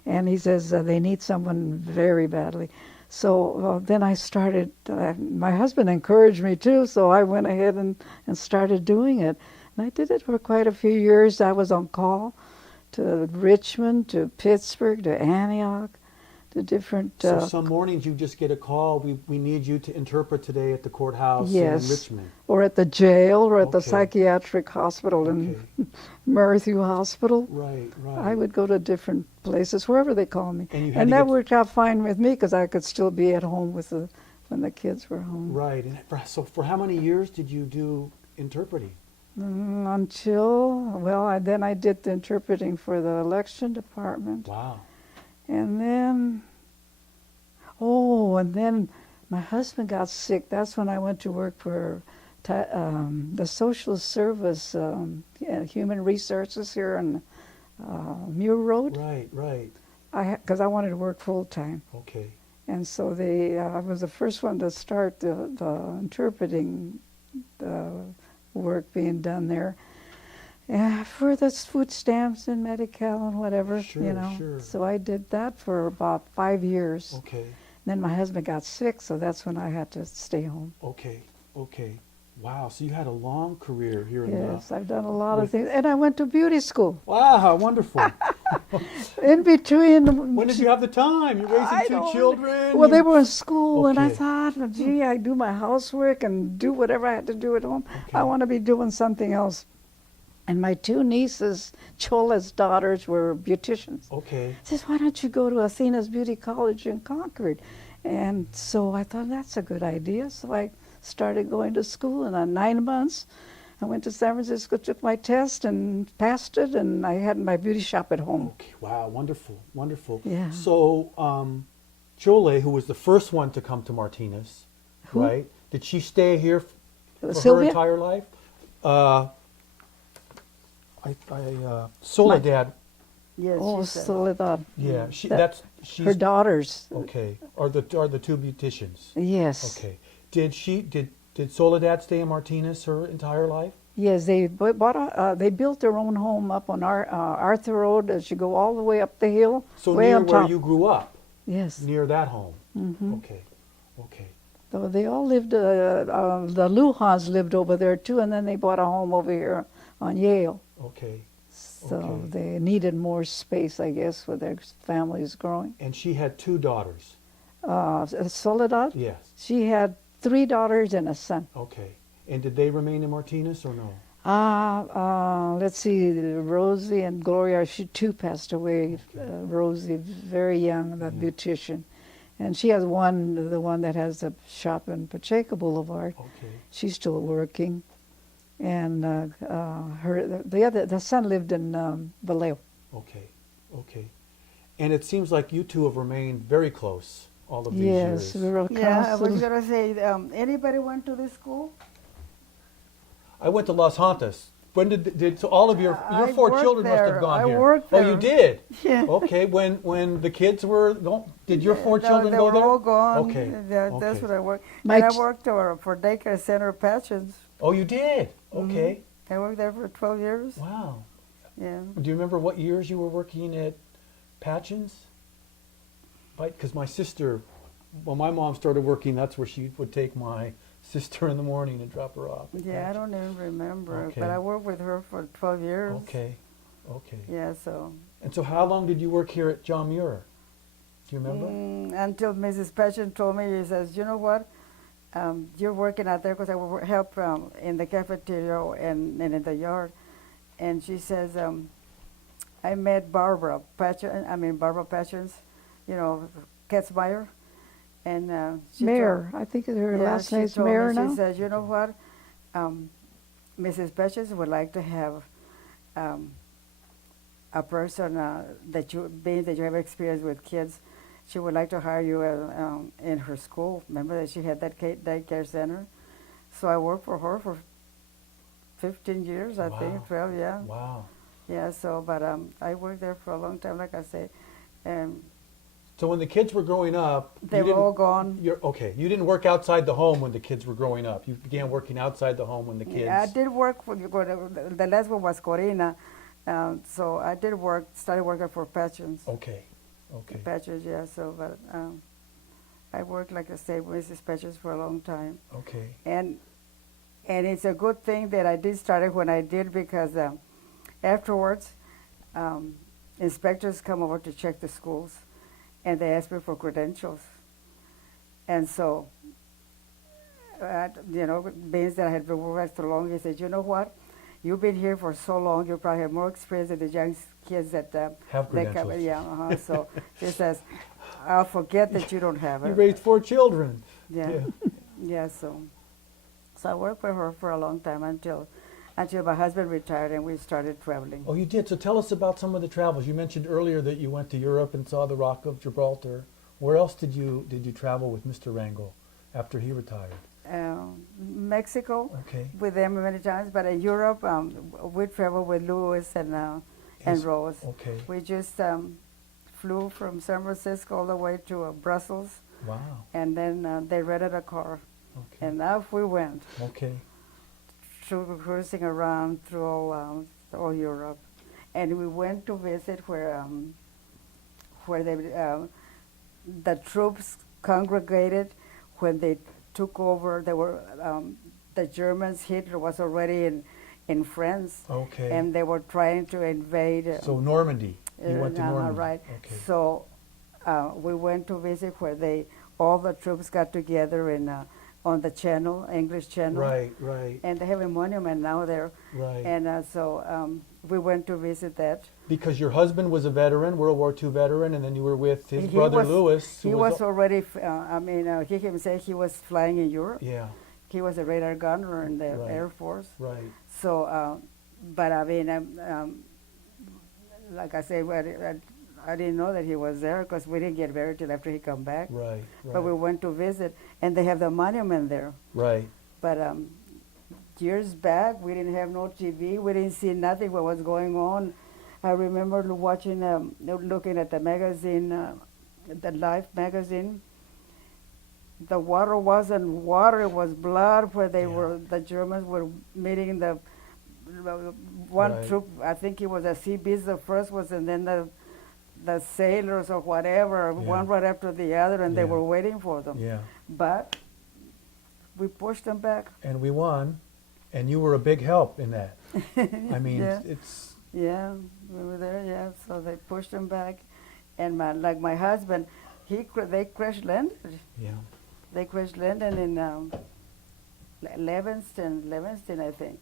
And he says, they need someone very badly. So then I started, my husband encouraged me too, so I went ahead and started doing it. And I did it for quite a few years. I was on call to Richmond, to Pittsburgh, to Antioch, to different... so some mornings you just get a call, we need you to interpret today at the courthouse Yes. in Richmond. or at the jail, or at the Okay. psychiatric hospital Okay, in Murphy Hospital. right, right. I would go to different places, wherever they call me. And you had And to that get- worked out fine with me because I could still be at home with when the kids were home. Right, and so for how many years did you do interpreting? Then I did the interpreting for the election department. Wow. And then my husband got sick. That's when I went to work for the social service, human resources here on Muir Road. Right, right. Because I wanted to work full time. Okay. And so I was the first one to start the interpreting work being done there. For the food stamps and Medi-Cal and whatever, Sure, sure. So I did that for about 5 years. Okay. Then my husband got sick, so that's when I had to stay home. Okay. Okay. Wow. So you had a long career here in Yes, I've done a lot of with- things. And I went to beauty school. Wow, wonderful. In between... When did you have the time? You're raising I two don't- children. Well, they you- were in school, and I Okay. thought, well, gee, I do my housework and do whatever I had to do at home. Okay. I want to be doing something else. And my two nieces, Chola's daughters, were beauticians. Okay. Says, why don't you go to Athena's Beauty College in Concord? And so I thought, that's a good idea. So I started going to school, and in 9 months, I went to San Francisco, took my test, and passed it, and I had my beauty shop at home. Okay. Wow. Wonderful. Wonderful. Yeah. So, Chole, who was the first one to come to Martinez, Who? right? Did she stay here for her Sylvia? entire life? Soledad. Yes, Oh, she said. Soledad. Yeah. She's Her daughters. okay. Are the two beauticians? Yes. Okay. Did Soledad stay in Martinez her entire life? Yes, they they built their own home up on Arthur Road as you go all the way up the hill. So way near on where top. you grew up, Yes. near that home. Hmm. Okay. Okay. So they all lived, the Luhans lived over there too, and then they bought a home over here on Yale. Okay. So Okay. they needed more space, I guess, with their families growing. And she had two daughters. Soledad, Yes. she had 3 daughters and a son. Okay. And did they remain in Martinez or no? Let's see, Rosie and Gloria, she too passed away. Okay. Rosie, very young, the beautician. And she has the one that has a shop in Pacheco Boulevard. Okay. She's still working. And the son lived in Vallejo. Okay. Okay. And it seems like you two have remained very close all of these Yes, we years. were Yeah, I was constantly. going to say, anybody went to this school? I went to Los Hauntes. When did so all of your I 4 worked children must there. have gone I here? worked Oh, you there. did. Yeah. Okay. When the kids were did your 4 children they go were there? all gone. Okay. That's Okay. what I worked. My And I ch- worked for Daycare Center Patches. Oh, you did. Okay. I worked there for 12 years. Wow. Yeah. Do you remember what years you were working at Patchins? Because my sister, when my mom started working, that's where she would take my sister in the morning and drop her off. at Yeah, I Patchins. don't even remember. Okay. But I worked with her for 12 years. Okay. Okay. Yeah, so. And so how long did you work here at John Muir? Do you remember? Until Mrs. Patchen told me, she says, you know what? You're working out there because I will help in the cafeteria and in the yard. And she says, I met Barbara Patchens, you know, Katzmeyer. And she Mayor. I think her yeah, last she name's told Mayor me, now. She says, you know what? Mrs. Patchens would like to have a person being that you have experience with kids, she would like to hire you in her school. Remember that she had that daycare center? So I worked for her for 15 years, I think, 12, yeah. Wow. Yeah, so, but I worked there for a long time, like I say. And So when the kids were growing up, they you were didn't, all gone. okay, you didn't work outside the home when the kids were growing up. You began working outside the home when the kids. Yeah, I did work for the last one was Corina, so I did started working for Patchins. Okay, okay. Patchins, yeah. So, but I worked, like I say, with Mrs. Patchins for a long time, Okay. and it's a good thing that I did start it when I did, because afterwards, inspectors come over to check the schools, and they ask me for credentials, and so. Being that I had been working so long, he said, "You know what? You've been here for so long. You probably have more experience than the young kids that Have credentials. Yeah, So he says, I'll forget that you don't have it." You raised 4 children. Yeah, yeah. So I worked with her for a long time until my husband retired and we started traveling. Oh, you did. So tell us about some of the travels. You mentioned earlier that you went to Europe and saw the Rock of Gibraltar. Where else did you travel with Mr. Rangel after he retired? Mexico, Okay. with them many times, but in Europe, we traveled with Louis and Rose. Okay. We just flew from San Francisco all the way to Brussels, Wow. and then they rented a car, Okay. and off we went, Okay. cruising around through all Europe, and we went to visit where the troops congregated when they took over. They were the Germans. Hitler was already in France, Okay. and they were trying to invade. So Normandy. You went to Normandy. Right. Okay. So we went to visit where all the troops got together on the Channel, English Channel. Right. Right. And they have a monument now there. Right. And so we went to visit that. Because your husband was a veteran, World War II veteran, and then you were with his He brother was- Louis. He was already, he himself, he was flying in Europe. Yeah. He was a radar gunner in the Right. Air Force. Right. So, but I mean, like I say, I didn't know that he was there because we didn't get married till after he come back. Right. Right. But we went to visit, and they have the monument there. Right. But years back, we didn't have no TV. We didn't see nothing what was going on. I remember watching, looking at the magazine, the Life magazine. The water wasn't water; it was blood. Where the Germans were meeting the one Right. troop. I think it was the Seabees. The first was, and then the sailors or whatever, Yeah. one right after the other, and they Yeah. were waiting for them. Yeah. But we pushed them back. And we won, and you were a big help in that. I mean, Yeah. it's Yeah, we were there. Yeah, so they pushed them back, and my husband, they crash landed. yeah. They crash landed in Levingston, I think.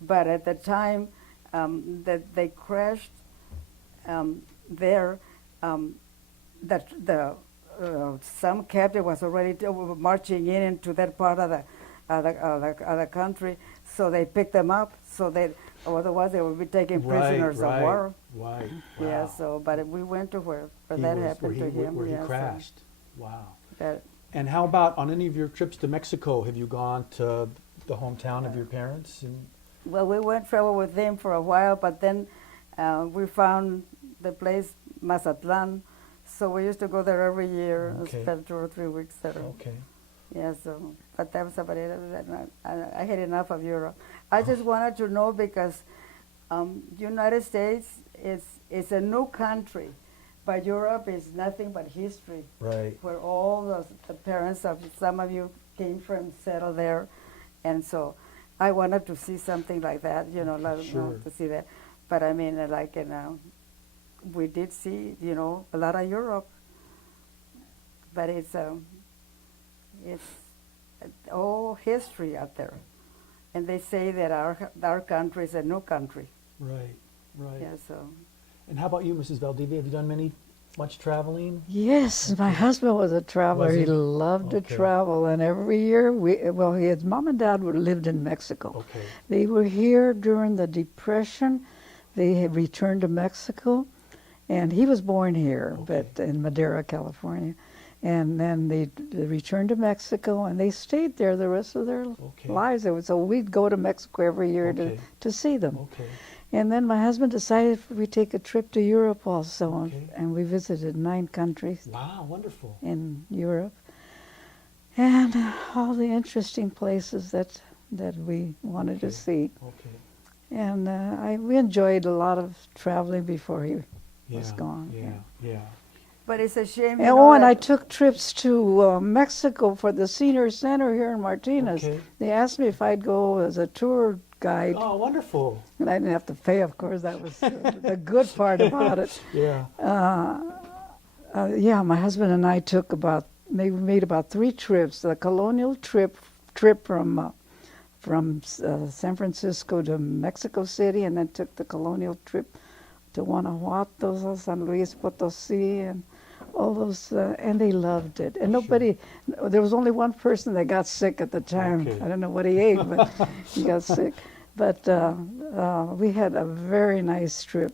But at the time that they crashed there, some captain was already marching into that part of the country, so they picked them up. So otherwise they would be taking prisoners of war. Right. Yeah. Wow. So, but we went to where He that was- happened where to he, him. Where he yeah, so crashed. Wow. that- And how about on any of your trips to Mexico? Have you gone to the hometown of your parents? And Well, we went travel with them for a while, but then we found the place Mazatlan, so we used to go there every year and Okay. spend 2 or 3 weeks there. okay. Yeah, so but that was about it. I had enough of Europe. I just wanted to know because United States is a new country, but Europe is nothing but history, Right. where all the parents of some of you came from, settled there, and so I wanted to see something like that, Sure. to see that. But I mean, we did see, a lot of Europe, but it's all history out there, and they say that our country is a new country. Right. Right. Yeah, so. And how about you, Mrs. Valdivia? Have you done much traveling? Yes, my husband was a traveler. Was he he? loved Okay. to travel, and every year his mom and dad lived in Mexico. Okay. They were here during the Depression. they had returned to Mexico, and he was born here, Okay. but in Madera, California. And then they returned to Mexico, and they stayed there the rest of their Okay. lives. So we'd go to Mexico every year Okay. to see them. Okay. And then my husband decided we take a trip to Europe also, Okay. and we visited 9 countries Wow, wonderful. in Europe, and all the interesting places that we wanted to Okay. see. Okay. And we enjoyed a lot of traveling before he was Yeah. gone. Yeah. Yeah. But it's a shame. And, and I took trips to Mexico for the senior center here in Martinez. Okay. They asked me if I'd go as a tour guide, Oh, wonderful. and I didn't have to pay, of course. That was the good part about it. Yeah. Yeah, my husband and I took made about 3 trips. The colonial trip from San Francisco to Mexico City, and then took the colonial trip to Guanajuato, San Luis Potosí, and all those, and they loved it. And there was only one person that got sick at the time. Okay. I don't know what he ate, but he got sick. But we had a very nice trip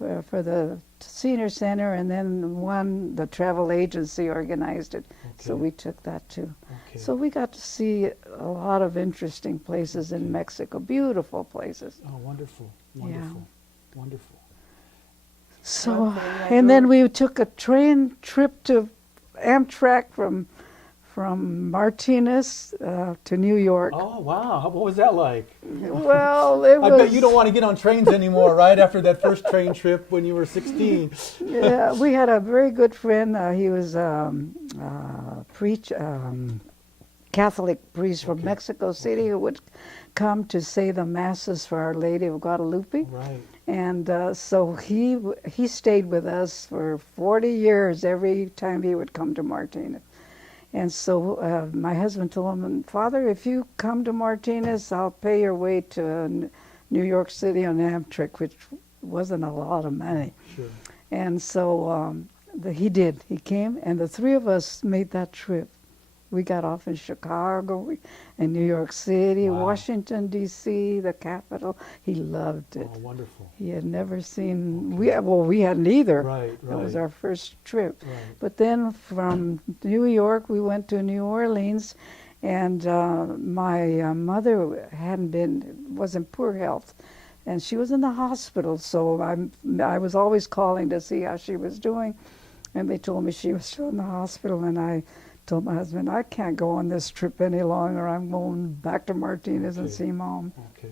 Okay. for the senior center, and then the travel agency organized it. So Okay. we took that too. Okay. So we got to see a lot of interesting places in Mexico, beautiful places. Oh, wonderful. Wonderful. Wonderful. So, One thing I and then do- we took a train trip to Amtrak from Martinez to New York. Oh, wow. What was that like? Well, it I was. bet you don't want to get on trains anymore, right? After that first train trip when you were 16. Yeah, we had a very good friend. He was Catholic priest from Okay. Mexico City who would come to say the masses for Our Lady of Guadalupe. Right. And so he stayed with us for 40 years every time he would come to Martinez. And so my husband told him, Father, if you come to Martinez, I'll pay your way to New York City on Amtrak, which wasn't a lot of money. Sure. And so he did. He came, and the 3 of us made that trip. We got off in Chicago, in New York City, Wow. Washington, D.C., the capital. He loved it. Oh, wonderful. He had never seen, Okay. we hadn't either. Right, It was right. our first trip. Right. But then from New York, we went to New Orleans, and my mother was in poor health, and she was in the hospital. So I was always calling to see how she was doing, and they told me she was still in the hospital, and I told my husband, I can't go on this trip any longer. I'm going back to Martinez and Okay. see Mom. Okay.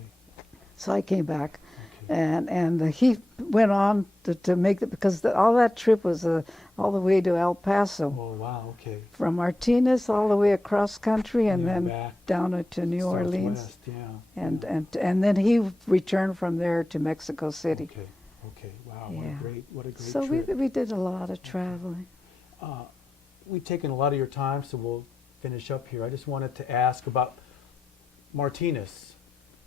So I came back. Okay. And he went on to make it, because all that trip was all the way to El Paso, Oh, wow. Okay. from Martinez all the way across country, and Yeah, then back down to New Orleans, Southwest, yeah. and then he returned from there to Mexico City. Okay. Okay. Wow. Yeah. What a great So trip. we did a lot of traveling. We've taken a lot of your time, so we'll finish up here. I just wanted to ask about Martinez,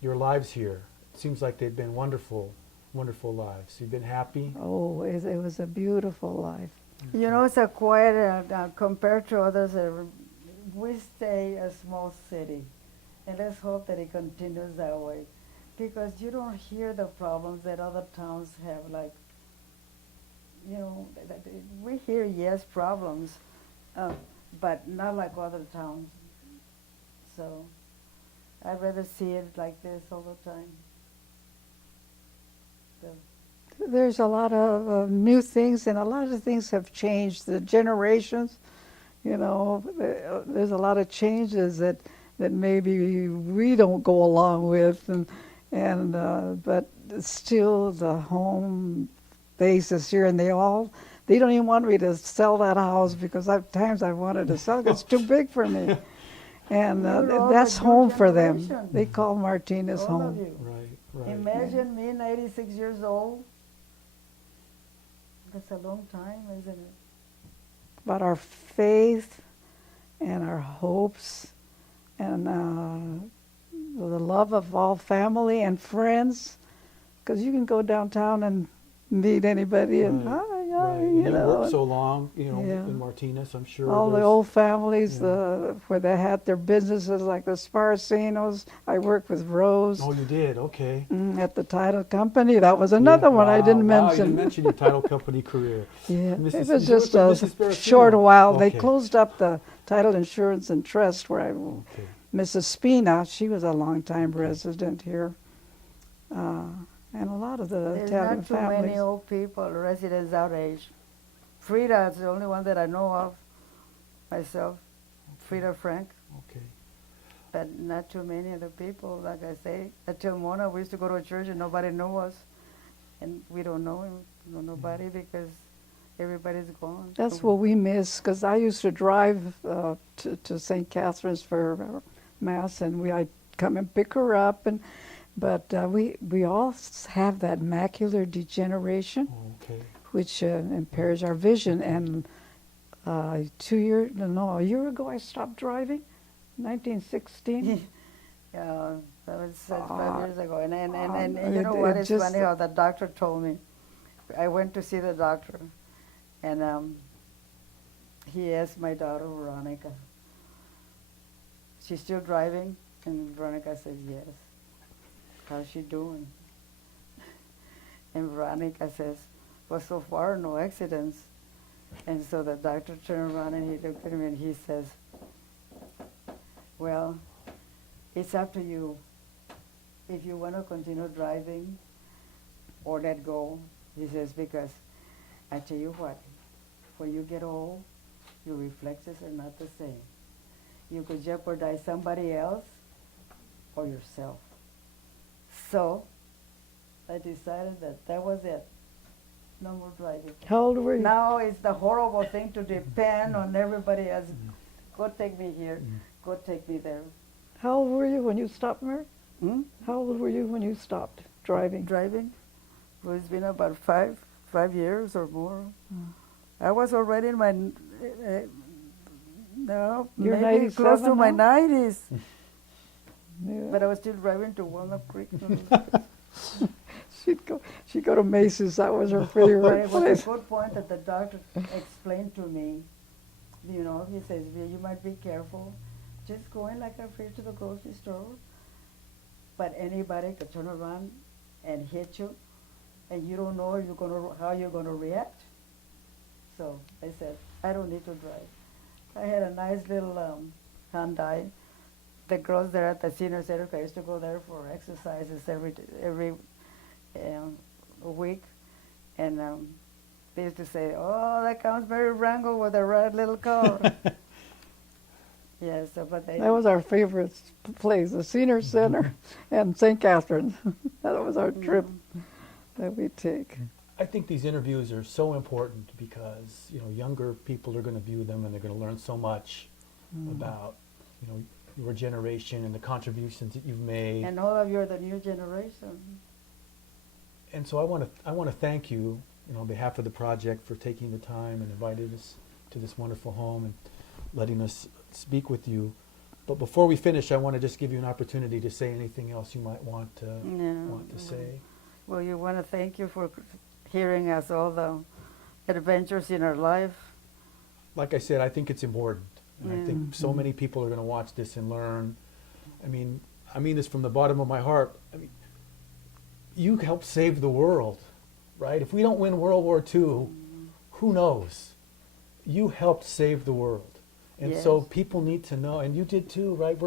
your lives here. It seems like they've been wonderful, wonderful lives. You've been happy. Oh, it was a beautiful life. You know, it's a quiet, compared to others, we stay a small city. And let's hope that it continues that way. Because you don't hear the problems that other towns have, like, you know, we hear, yes, problems, but not like other towns. So I'd rather see it like this all the time. So, There's a lot of new things, and a lot of things have changed. The generations, you know, there's a lot of changes that maybe we don't go along with, and but still the home base is here, and they don't even want me to sell that house, because times I wanted to sell it. It's too big for me, and You're all that's the new home for them. generation. They call Martinez all of home. you. Right, right. Imagine me, 96 years old. That's a long time, isn't it? About our faith and our hopes and the love of all family and friends, because you can go downtown and meet anybody and Right. hi, Right. you You know, worked so long, you know, yeah. in Martinez. I'm sure all the there's- old families Yeah. where they had their businesses like the Sparcinos. I worked with Rose Oh, you did. Okay. at the title company. That was another one I didn't Wow, you mention. didn't mention your title company career. Yeah, Mrs. it was you worked just with a Mrs. Sparacino. short while. They Okay. closed up the title insurance and trust where Okay. Mrs. Spina, she was a long-time Okay. resident here. And a lot of the There's Italian not too families. many old people, residents our age. Frida is the only one that I know of myself, Frida Frank, Okay. but not too many of the people, like I say. Until Mona, we used to go to church and nobody knew us. And we don't know him, nobody, because everybody's gone. That's what we miss, because I used to drive to St. Catherine's for Mass, and I'd come and pick her up, but we all have that macular degeneration, Okay. which impairs our vision. And a year ago I stopped driving, 1916. Yeah, that was Ah, 5 years ago. And it- you know what? it It's just- funny how the doctor told me. I went to see the doctor, and he asked my daughter, Veronica, she's still driving? And Veronica says, yes. How's she doing? And Veronica says, well, so far, no accidents. And so the doctor turned around and he looked at me and he says, well, it's up to you. If you want to continue driving or let go, he says, because I tell you what, when you get old, your reflexes are not the same. You could jeopardize somebody else or yourself. So I decided that was it. No more driving. How old were you? Now it's the horrible thing to depend on everybody else. Go take me here. Go take me there. How old were you when you stopped, Mary? Hmm? How old were you when you stopped driving? Driving? Well, it's been about five years or more. I was already in my, no, You're maybe close to 97 my now? 90s. Yeah. But I was still driving to Walnut Creek. She'd go to Macy's. That was her But favorite it was place. a good point that the doctor explained to me. You know, he says, "Well, you might be careful. Just go in like a friend to the grocery store. But anybody could turn around and hit you, and you don't know how you're gonna react." So I said, I don't need to drive. I had a nice little Hyundai. The girls there at the senior center, I used to go there for exercises every week, and they used to say, "Oh, that comes Mary Rangel with a red little car." Yeah, so but they. That was our favorite place, the Senior Center and St. Catherine. That was our trip that we take. I think these interviews are so important because, you know, younger people are going to view them and they're going to learn so much about, you know, your generation and the contributions that you've made. And all of you are the new generation. And so I want to thank you, you know, on behalf of the project for taking the time and inviting us to this wonderful home and letting us speak with you. But before we finish, I want to just give you an opportunity to say anything else you might want to say. Well, you want to thank you for hearing us all the adventures in our life. Like I said, I think it's important. And I think so Mm-hmm. many people are going to watch this and learn. I mean this from the bottom of my heart. I mean, you helped save the world, right? If we don't win World War II, who knows? You helped save the world. And so Yes. people need to know, and you did too, right?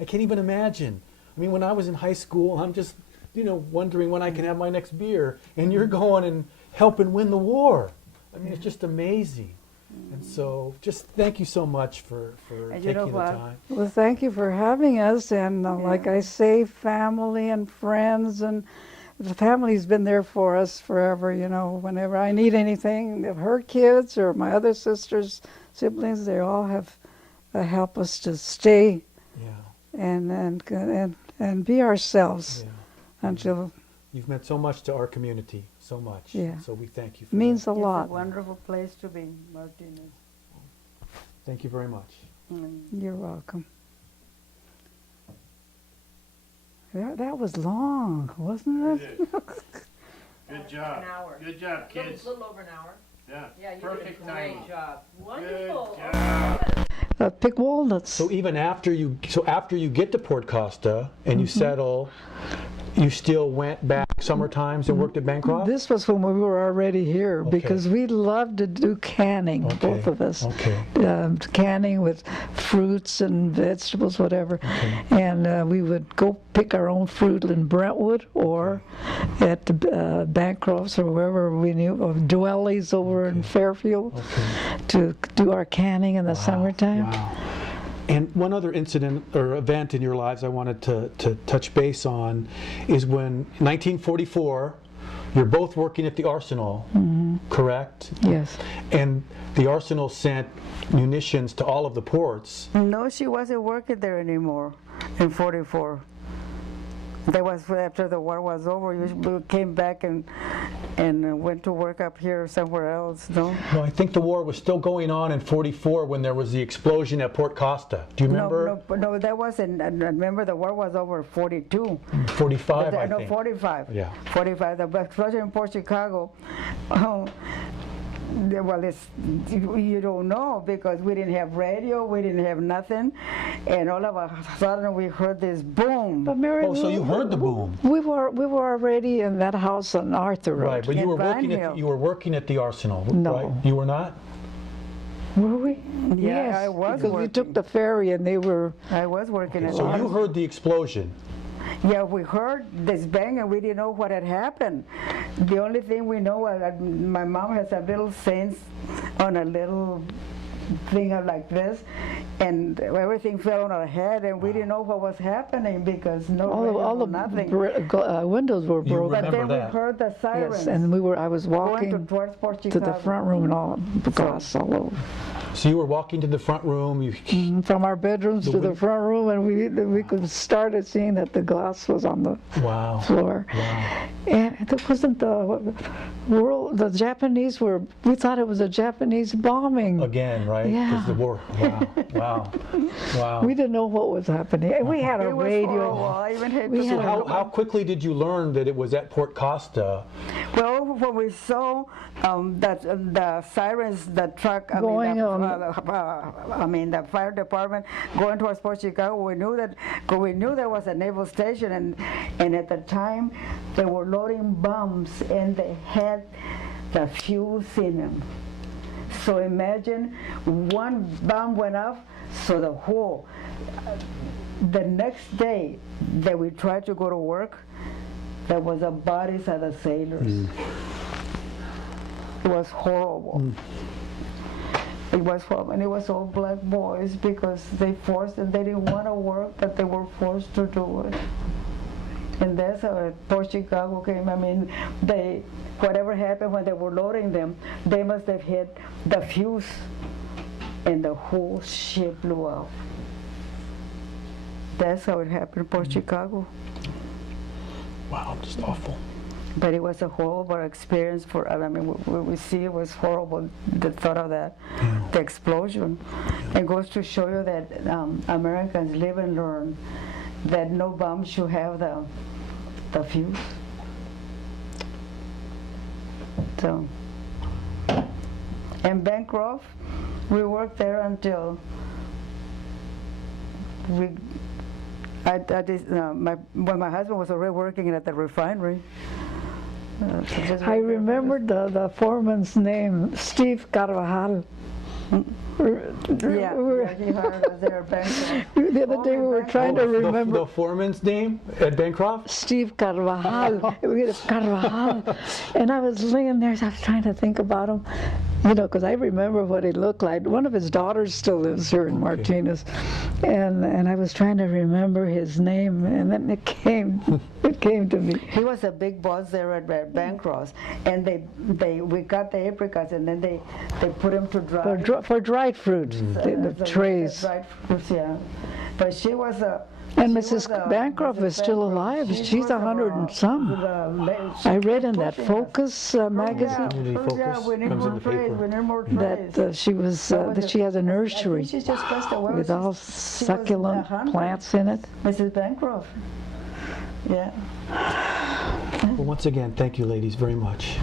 I can't even imagine. I mean, when I was in high school, I'm just, you know, wondering when I can have my next beer, and you're going and helping win the war. I mean, it's just amazing. And so just thank you so much for And you know taking the what? time. Well, thank you for having us. And like Yeah. I say, family and friends, and the family's been there for us forever. You know, whenever I need anything, if her kids or my other sisters, siblings, they all have help us to stay Yeah, and be ourselves yeah. until You've meant so much to our community, so much. Yeah. So we thank you for means that. a It's lot. a wonderful place to be, Martinez. Thank you very much. You're welcome. That was long, wasn't it? Good job. An hour. Good job, kids. Little over an hour. Yeah, Yeah, you perfect did a great timing. job. Good Wonderful. job. Pick walnuts. So even after you get to Port Costa and you settle, you still went back summer times and worked at Bancroft? This was when we were already here Okay. because we loved to do canning, Okay, both of us. okay. Canning with fruits and vegetables, whatever. And we would go pick our own fruit in Brentwood or at the Bancrofts or wherever we knew, or Dwelly's over in Fairfield to do our canning in the summertime. Wow. And one other incident or event in your lives I wanted to touch base on is when 1944, you're both working at the Arsenal, correct? Yes. And the Arsenal sent munitions to all of the ports. No, she wasn't working there anymore in 44. That was after the war was over. We came back and went to work up here somewhere else, no? No, I think the war was still going on in 44 when there was the explosion at Port Costa. Do you remember? No, that wasn't. Remember, the war was over 42. 45, I No, think. 45. Yeah. 45. The explosion in Port Chicago. Well, you don't know because we didn't have radio, we didn't have nothing, and all of a sudden we heard this boom. But Mary, Oh, so you heard the boom. we were already in that house on Arthur Road. Right, but you In were Vine working at the Arsenal, No. right? You were not? Were we? Yeah, yes, I was because we took working. the ferry and they were. I was working at So you heard the explosion. Yeah, we heard this bang and we didn't know what had happened. The only thing we know was that my mom has a little sense on a little thing like this, and everything fell on our head, and we didn't know what was happening because no radio, All no the nothing. windows were You broken. But remember then that. we heard the sirens Yes, and I was going walking towards Port to Chicago. the front room and all the glass all over. So you were walking to the front room. From our bedrooms to the front room, and we could started seeing that the glass was on the Wow. floor. Wow. And it wasn't the Japanese were. We thought it was a Japanese bombing. Again, right? Yeah. Because the war. Wow. Wow. We didn't know what was happening. And we had a It was radio. horrible. I even had We to had So how quickly did you learn that it was at Port Costa? Well, when we saw that the sirens, the truck, Going the fire department going towards Port Chicago, we knew there was a naval station, and at the time they were loading bombs, and they had the fuse in them. So imagine one bomb went off, so the whole. The next day that we tried to go to work, there was the bodies of the sailors. It was horrible. It was horrible, and it was all black boys because they didn't want to work, but they were forced to do it. And that's how Port Chicago came. I mean, whatever happened when they were loading them, they must have hit the fuse, and the whole ship blew out. That's how it happened in Port Chicago. Wow, just awful. But it was a horrible experience for, I mean, we see it was horrible, the thought of that, the explosion. It goes to show you that Americans live and learn that no bomb should have the fuse. So, and Bancroft, we worked there until when my husband was already working at the refinery. I remembered the foreman's name, Steve Carvajal. Yeah, he hired us there at Bancroft. The other day we were trying to remember. The foreman's name at Bancroft? Steve Carvajal. Carvajal. And I was laying there, so I was trying to think about him, because I remember what he looked like. One of his daughters still lives here in Martinez. And I was trying to remember his name, and then it came to me. He was a big boss there at Bancroft, and we got the apricots, and then they put them to dry. For dried fruits, the trays. Dried fruits, yeah. But she was a. And Mrs. Bancroft is still alive. She's 100 and some. I read in that Focus magazine We need Comes in more the trays. paper. We need more trays. that she was that she has a I think nursery she just passed away. with all She was succulent 100. plants in it. Mrs. Bancroft. Yeah. Well, once again, thank you, ladies, very much.